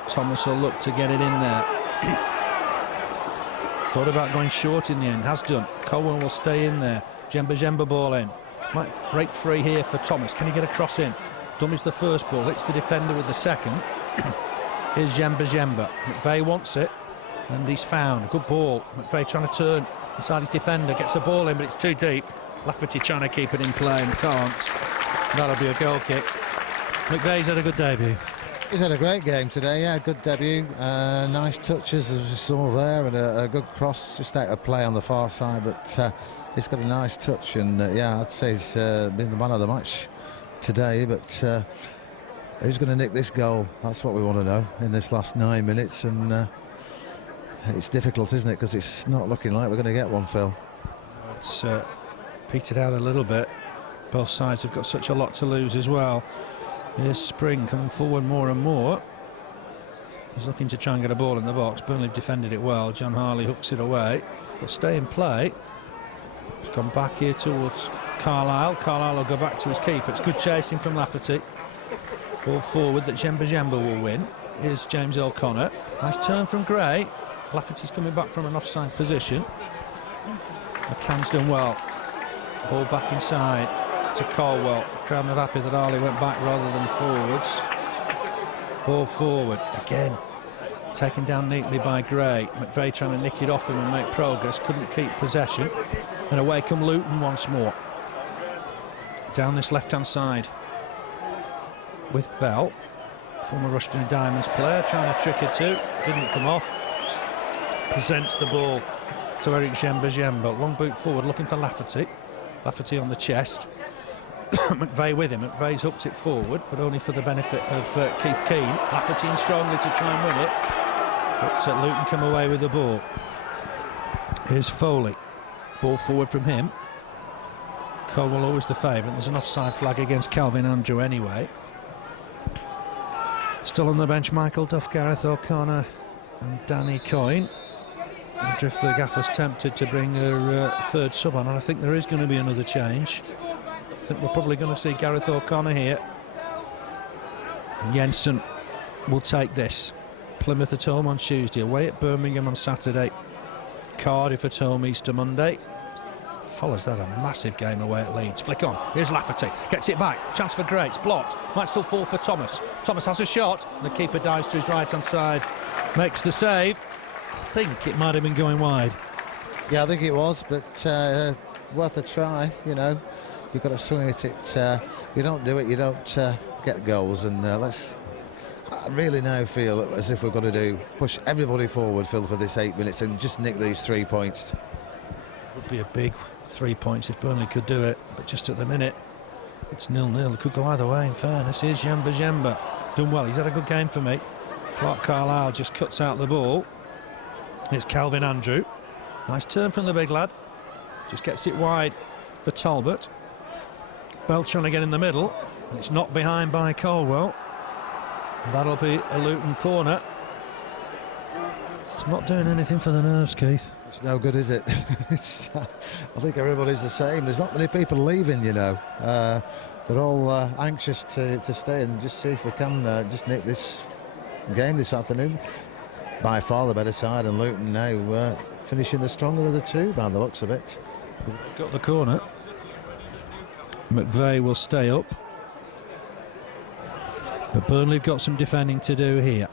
Thomas will look to get it in there. Thought about going short in the end, has done. Colwell will stay in there. Jemba ball in. Might break free here for Thomas. Can he get a cross in? Dummies the first ball, hits the defender with the second. Here's Jemba. McVeigh wants it, and he's found. Good ball. McVeigh trying to turn inside his defender, gets the ball in, but it's too deep. Lafferty trying to keep it in play and can't. That'll be a goal kick. McVeigh's had a good debut. He's had a great game today, yeah, good debut. Nice touches, as we saw there, and a good cross just out of play on the far side, but he's got a nice touch, and yeah, I'd say he's been the man of the match today, but who's going to nick this goal? That's what we want to know in this last 9 minutes, and it's difficult, isn't it, because it's not looking like we're going to get one, Phil. It's petered out a little bit. Both sides have got such a lot to lose as well. Here's Spring coming forward more and more. He's looking to try and get a ball in the box. Burnley defended it well. John Harley hooks it away. Will stay in play. He's gone back here towards Carlisle. Carlisle will go back to his keeper. It's good chasing from Lafferty. Ball forward that Jemba will win. Here's James O'Connor. Nice turn from Gray. Lafferty's coming back from an offside position. McCann's done well. Ball back inside to Colwell. Crowd not happy that Harley went back rather than forwards. Ball forward again, taken down neatly by Gray. McVeigh trying to nick it off him and make progress, couldn't keep possession, and away come Luton once more. Down this left-hand side with Bell, former Rushden Diamonds player, trying to trick it too, didn't come off. Presents the ball to Eric Jemba. Long boot forward, looking for Lafferty. Lafferty on the chest. McVeigh with him. McVeigh's hooked it forward, but only for the benefit of Keith Keane. Lafferty in strongly to try and win it, but Luton come away with the ball. Here's Foley. Ball forward from him. Colwell always the favourite. There's an offside flag against Calvin Andrew anyway. Still on the bench, Michael Duff, Gareth O'Connor and Danny Coyne. And if the gaffer's tempted to bring her third sub on, and I think there is going to be another change. I think we're probably going to see Gareth O'Connor here. Jensen will take this. Plymouth at home on Tuesday, away at Birmingham on Saturday, Cardiff at home Easter Monday. Follows that a massive game away at Leeds. Flick on, here's Lafferty, gets it back, chance for Grates, blocked, might still fall for Thomas. Thomas has a shot, and the keeper dives to his right-hand side, makes the save. I think it might have been going wide. Yeah, I think it was, but worth a try, you know. You've got to swing at it. You don't do it, you don't get goals, and I really now feel as if we've got to push everybody forward, Phil, for this 8 minutes and just nick these 3 points. It would be a big 3 points if Burnley could do it, but just at the minute it's 0-0. It could go either way, in fairness. Here's Jemba done well, he's had a good game for me. Clark Carlisle just cuts out the ball. It's Calvin Andrew, nice turn from the big lad, just gets it wide for Talbot. Bell trying to get in the middle, and it's knocked behind by Caldwell. And that'll be a Luton corner. It's not doing anything for the nerves, Keith. It's no good, is it? I think everybody's the same. There's not many people leaving, you know. They're all anxious to stay and just see if we can just nick this game this afternoon. By far the better side, and Luton now finishing the stronger of the two by the looks of it. Got the corner. McVeigh will stay up. But Burnley have got some defending to do here.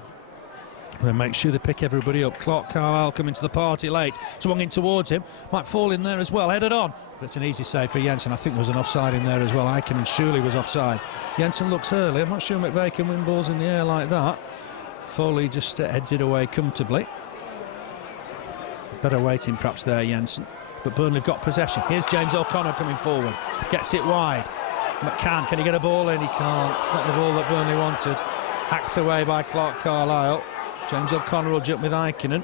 They'll make sure they pick everybody up. Clark Carlisle coming to the party late. Swung in towards him. Might fall in there as well. Headed on. But it's an easy save for Jensen. I think there was an offside in there as well. Aikinen surely was offside. Jensen looks early. I'm not sure McVeigh can win balls in the air like that. Foley just heads it away comfortably. Better waiting perhaps there, Jensen. But Burnley have got possession. Here's James O'Connor coming forward. Gets it wide. McCann, can he get a ball in? He can't. It's not the ball that Burnley wanted. Hacked away by Clark Carlisle. James O'Connor will jump with Aikinen.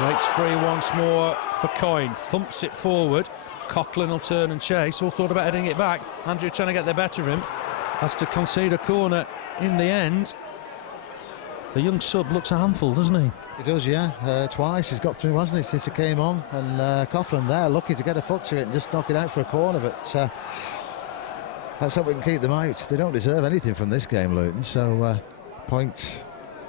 Breaks free once more for Coyne. Thumps it forward. Coughlin will turn and chase. All thought about heading it back. Andrew trying to get the better of him. Has to concede a corner in the end. The young sub looks a handful, doesn't he? He does, yeah. Twice he's got through, hasn't he, since he came on. And Coughlin there, lucky to get a foot to it and just knock it out for a corner. But let's hope we can keep them out. They don't deserve anything from this game, Luton. So points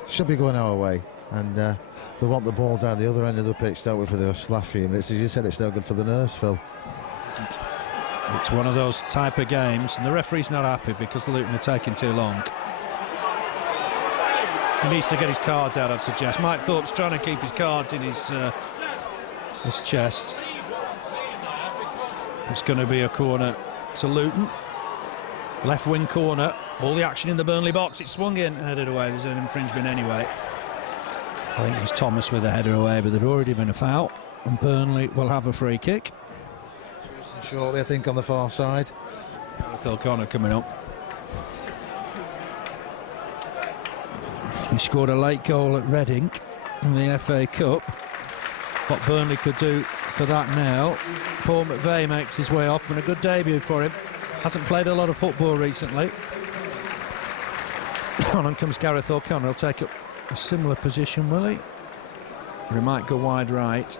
should be going our way. And we want the ball down the other end of the pitch, don't we, for the last few minutes. As you said, it's no good for the nerves, Phil. It's one of those type of games, and the referee's not happy because Luton are taking too long. He needs to get his cards out, I'd suggest. Mike Thorpe's trying to keep his cards in his chest. It's going to be a corner to Luton. Left wing corner. All the action in the Burnley box. It's swung in and headed away. There's an infringement anyway. I think it was Thomas with the header away, but there'd already been a foul. And Burnley will have a free kick. Shortly, I think, on the far side. Phil Connor coming up. He scored a late goal at Reading in the FA Cup. What Burnley could do for that now. Paul McVeigh makes his way off, and a good debut for him. Hasn't played a lot of football recently. On comes Gareth O'Connor. He'll take up a similar position, will he? Or he might go wide right.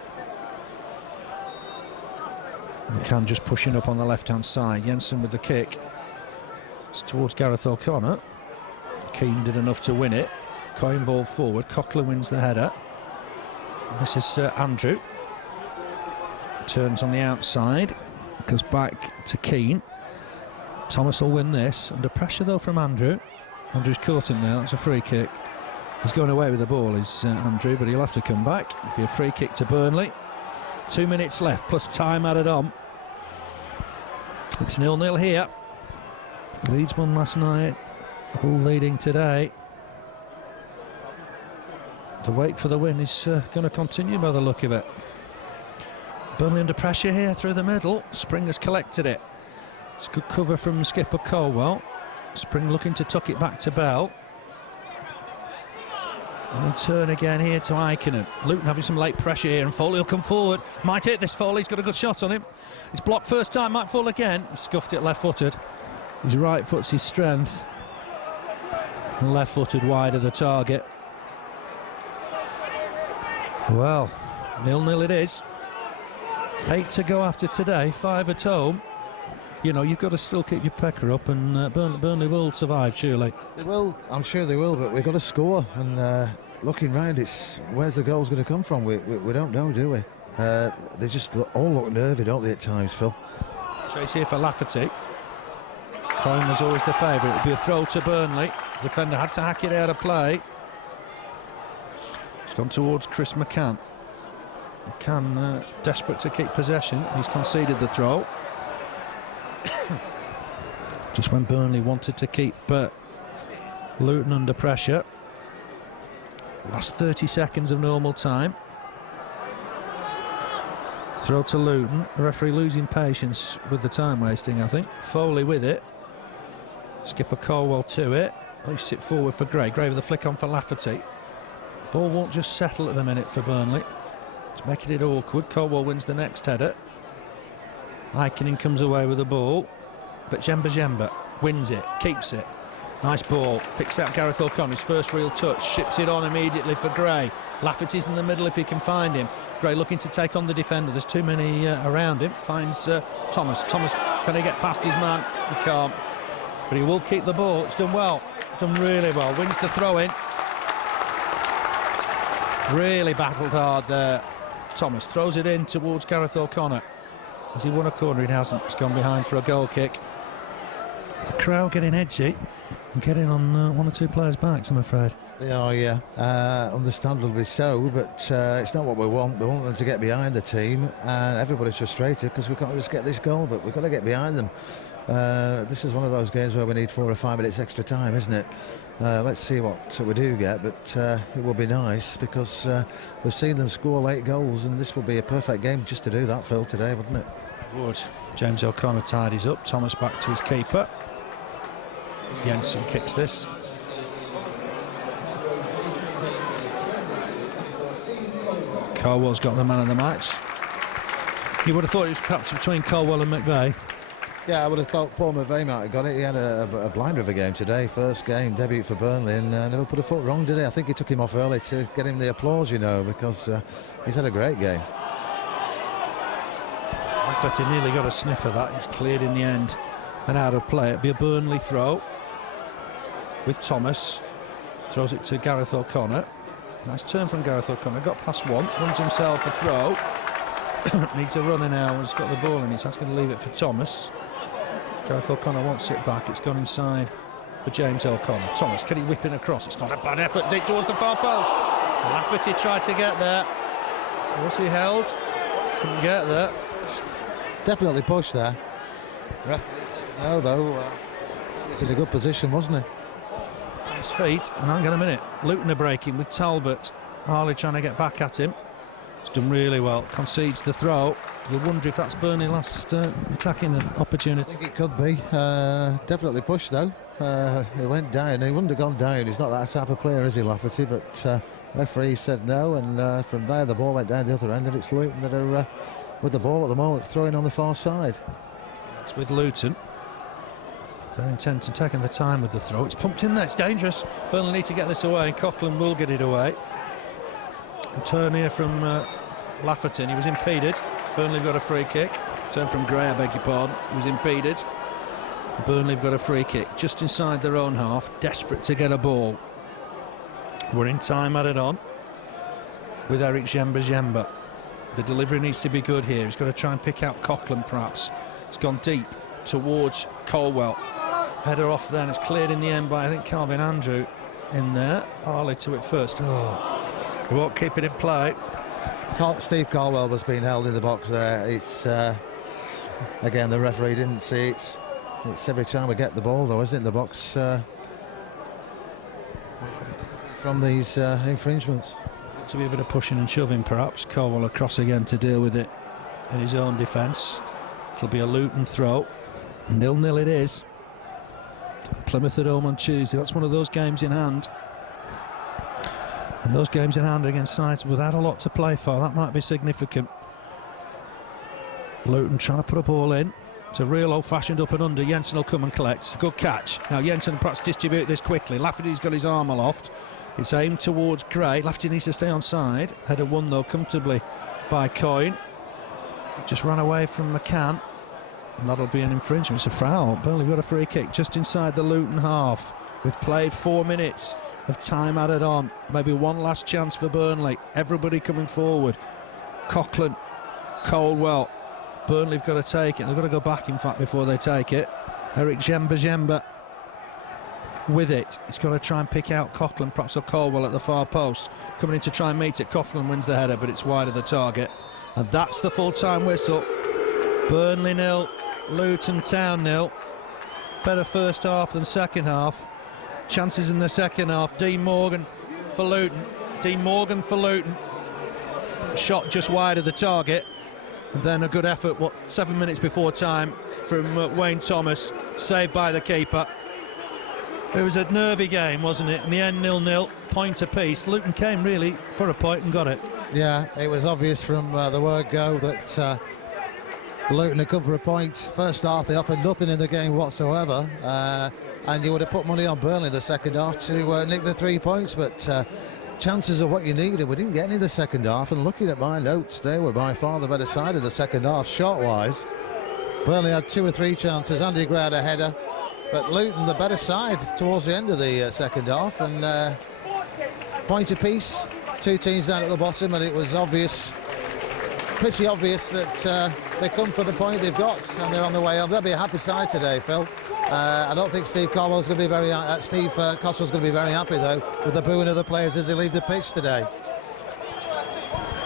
McCann just pushing up on the left-hand side. Jensen with the kick. It's towards Gareth O'Connor. Keane did enough to win it. Coyne ball forward. Coughlin wins the header. This is Andrew. Turns on the outside. Goes back to Keane. Thomas will win this. Under pressure, though, from Andrew. Andrew's caught him now. It's a free kick. He's going away with the ball, is Andrew, but he'll have to come back. It'll be a free kick to Burnley. 2 minutes left, plus time added on. It's 0-0 here. Leeds won last night. Hull leading today. The wait for the win is going to continue by the look of it. Burnley under pressure here through the middle. Spring has collected it. It's good cover from skipper Colwell. Spring looking to tuck it back to Bell. And then turn again here to Aikinen. Luton having some late pressure here, and Foley will come forward. Might hit this, Foley. He's got a good shot on him. It's blocked first time, might fall again. He scuffed it left-footed. His right foot's his strength. Left-footed wide of the target. Well, 0-0 it is. 8 to go after today, 5 at home. You know, you've got to still keep your pecker up, and Burnley will survive, surely. They will, I'm sure they will, but we've got to score. And looking round, it's where's the goal's going to come from? We don't know, do we? They just all look nervy, don't they, at times, Phil? Chase here for Lafferty. Coyne was always the favourite. It would be a throw to Burnley. The defender had to hack it out of play. It's gone towards Chris McCann. McCann desperate to keep possession. He's conceded the throw. Just when Burnley wanted to keep Luton under pressure. Last 30 seconds of normal time. Throw to Luton. The referee losing patience with the time wasting, I think. Foley with it. Skipper Colwell to it. Hoists it forward for Gray. Gray with the flick on for Lafferty. Ball won't just settle at the minute for Burnley. It's making it awkward. Colwell wins the next header. Ickening comes away with the ball. But Jemba wins it, keeps it. Nice ball, picks out Gareth O'Connor's first real touch, ships it on immediately for Gray. Lafferty's in the middle if he can find him. Gray looking to take on the defender, there's too many around him. Finds Thomas. Thomas, can he get past his man? He can't. But he will keep the ball, it's done well, done really well. Wins the throw-in. Really battled hard there. Thomas throws it in towards Gareth O'Connor. Has he won a corner? He hasn't. He's gone behind for a goal kick. The crowd getting edgy and getting on one or two players' backs, I'm afraid. They are, yeah. Understandably so, but it's not what we want. We want them to get behind the team, and everybody's frustrated because we can't just get this goal, but we've got to get behind them. This is one of those games where we need 4 or 5 minutes extra time, isn't it? Let's see what we do get, but it will be nice because we've seen them score late goals, and this will be a perfect game just to do that, Phil, today, wouldn't it? Would. James O'Connor tidies up. Thomas back to his keeper. Jensen kicks this. Colwell's got the man of the match. You would have thought it was perhaps between Colwell and McVeigh. Yeah, I would have thought Paul McVeigh might have got it. He had a blinder of a game today, first game, debut for Burnley, and never put a foot wrong, did he? I think he took him off early to get him the applause, you know, because he's had a great game. Lafferty nearly got a sniff of that. It's cleared in the end and out of play. It'll be a Burnley throw with Thomas. Throws it to Gareth O'Connor. Nice turn from Gareth O'Connor. Got past one, runs himself a throw. Needs a runner now. He's got the ball in his hands. Going to leave it for Thomas. Gareth O'Connor wants it back. It's gone inside for James O'Connor. Thomas, can he whip it across? It's not a bad effort. Deep towards the far post. Lafferty tried to get there. Was he held? Couldn't get there. Definitely pushed there. No, though. He's in a good position, wasn't he? On his feet. And hang on a minute. Luton are breaking with Talbot. Harley trying to get back at him. He's done really well. Concedes the throw. You wonder if that's Burnley last attacking opportunity. I think it could be. Definitely pushed, though. He went down. He wouldn't have gone down. He's not that type of player, is he, Lafferty? But referee said no, and from there the ball went down the other end, and it's Luton that are with the ball at the moment, throwing on the far side. It's with Luton. They're intent on taking the time with the throw. It's pumped in there. It's dangerous. Burnley need to get this away. Coughlin will get it away. A turn here from Lafferty. He was impeded. Burnley got a free kick. Turn from Gray, I beg your pardon. He was impeded. Burnley have got a free kick just inside their own half, desperate to get a ball. We're in time added on with Eric Jemba. The delivery needs to be good here. He's got to try and pick out Coughlin, perhaps. It's gone deep towards Colwell. Header off there, and it's cleared in the end by, I think, Calvin Andrew in there. Harley to it first. Oh, he won't keep it in play. Steve Colwell was being held in the box there. It's again, the referee didn't see it. It's every time we get the ball, though, isn't it, in the box from these infringements. To be a bit of pushing and shoving, perhaps. Colwell across again to deal with it in his own defence. It'll be a Luton throw. 0-0 it is. Plymouth at home on Tuesday. That's one of those games in hand. And those games in hand against sides without a lot to play for, that might be significant. Luton trying to put a ball in. It's a real old-fashioned up and under. Jensen will come and collect. Good catch. Now Jensen perhaps distribute this quickly. Lafferty's got his arm aloft. It's aimed towards Gray. Lafferty needs to stay on side. Header won though comfortably by Coyne. Just ran away from McCann. And that'll be an infringement. It's a foul. Burnley got a free kick just inside the Luton half. We've played 4 minutes of time added on. Maybe one last chance for Burnley. Everybody coming forward. Coughlin, Colwell. Burnley have got to take it. They've got to go back, in fact, before they take it. Eric Jemba with it. He's got to try and pick out Coughlin, perhaps, or Colwell at the far post. Coming in to try and meet it. Coughlin wins the header, but it's wide of the target. And that's the full-time whistle. Burnley 0, Luton Town 0. Better first half than second half. Chances in the second half. Dean Morgan for Luton. Shot just wide of the target. And then a good effort, 7 minutes before time, from Wayne Thomas, saved by the keeper. It was a nervy game, wasn't it? In the end, 0-0, point apiece. Luton came really for a point and got it. Yeah, it was obvious from the word go that Luton had come for a point. First half, they offered nothing in the game whatsoever. And you would have put money on Burnley in the second half to nick the 3 points, but chances are what you need, and we didn't get any in the second half. And looking at my notes, they were by far the better side of the second half, shot-wise. Burnley had 2 or 3 chances. Andy Gray had a header, but Luton the better side towards the end of the second half, and point apiece, 2 teams down at the bottom, and it was obvious, pretty obvious, that they come for the point they've got, and they're on the way up. They'll be a happy side today, Phil. I don't think Steve Cottrell's going to be very happy though with the booing of the players as they leave the pitch today.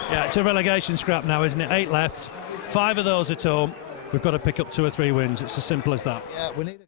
Yeah, it's a relegation scrap now, isn't it? 8 left, 5 of those at home. We've got to pick up 2 or 3 wins. It's as simple as that. Yeah, we need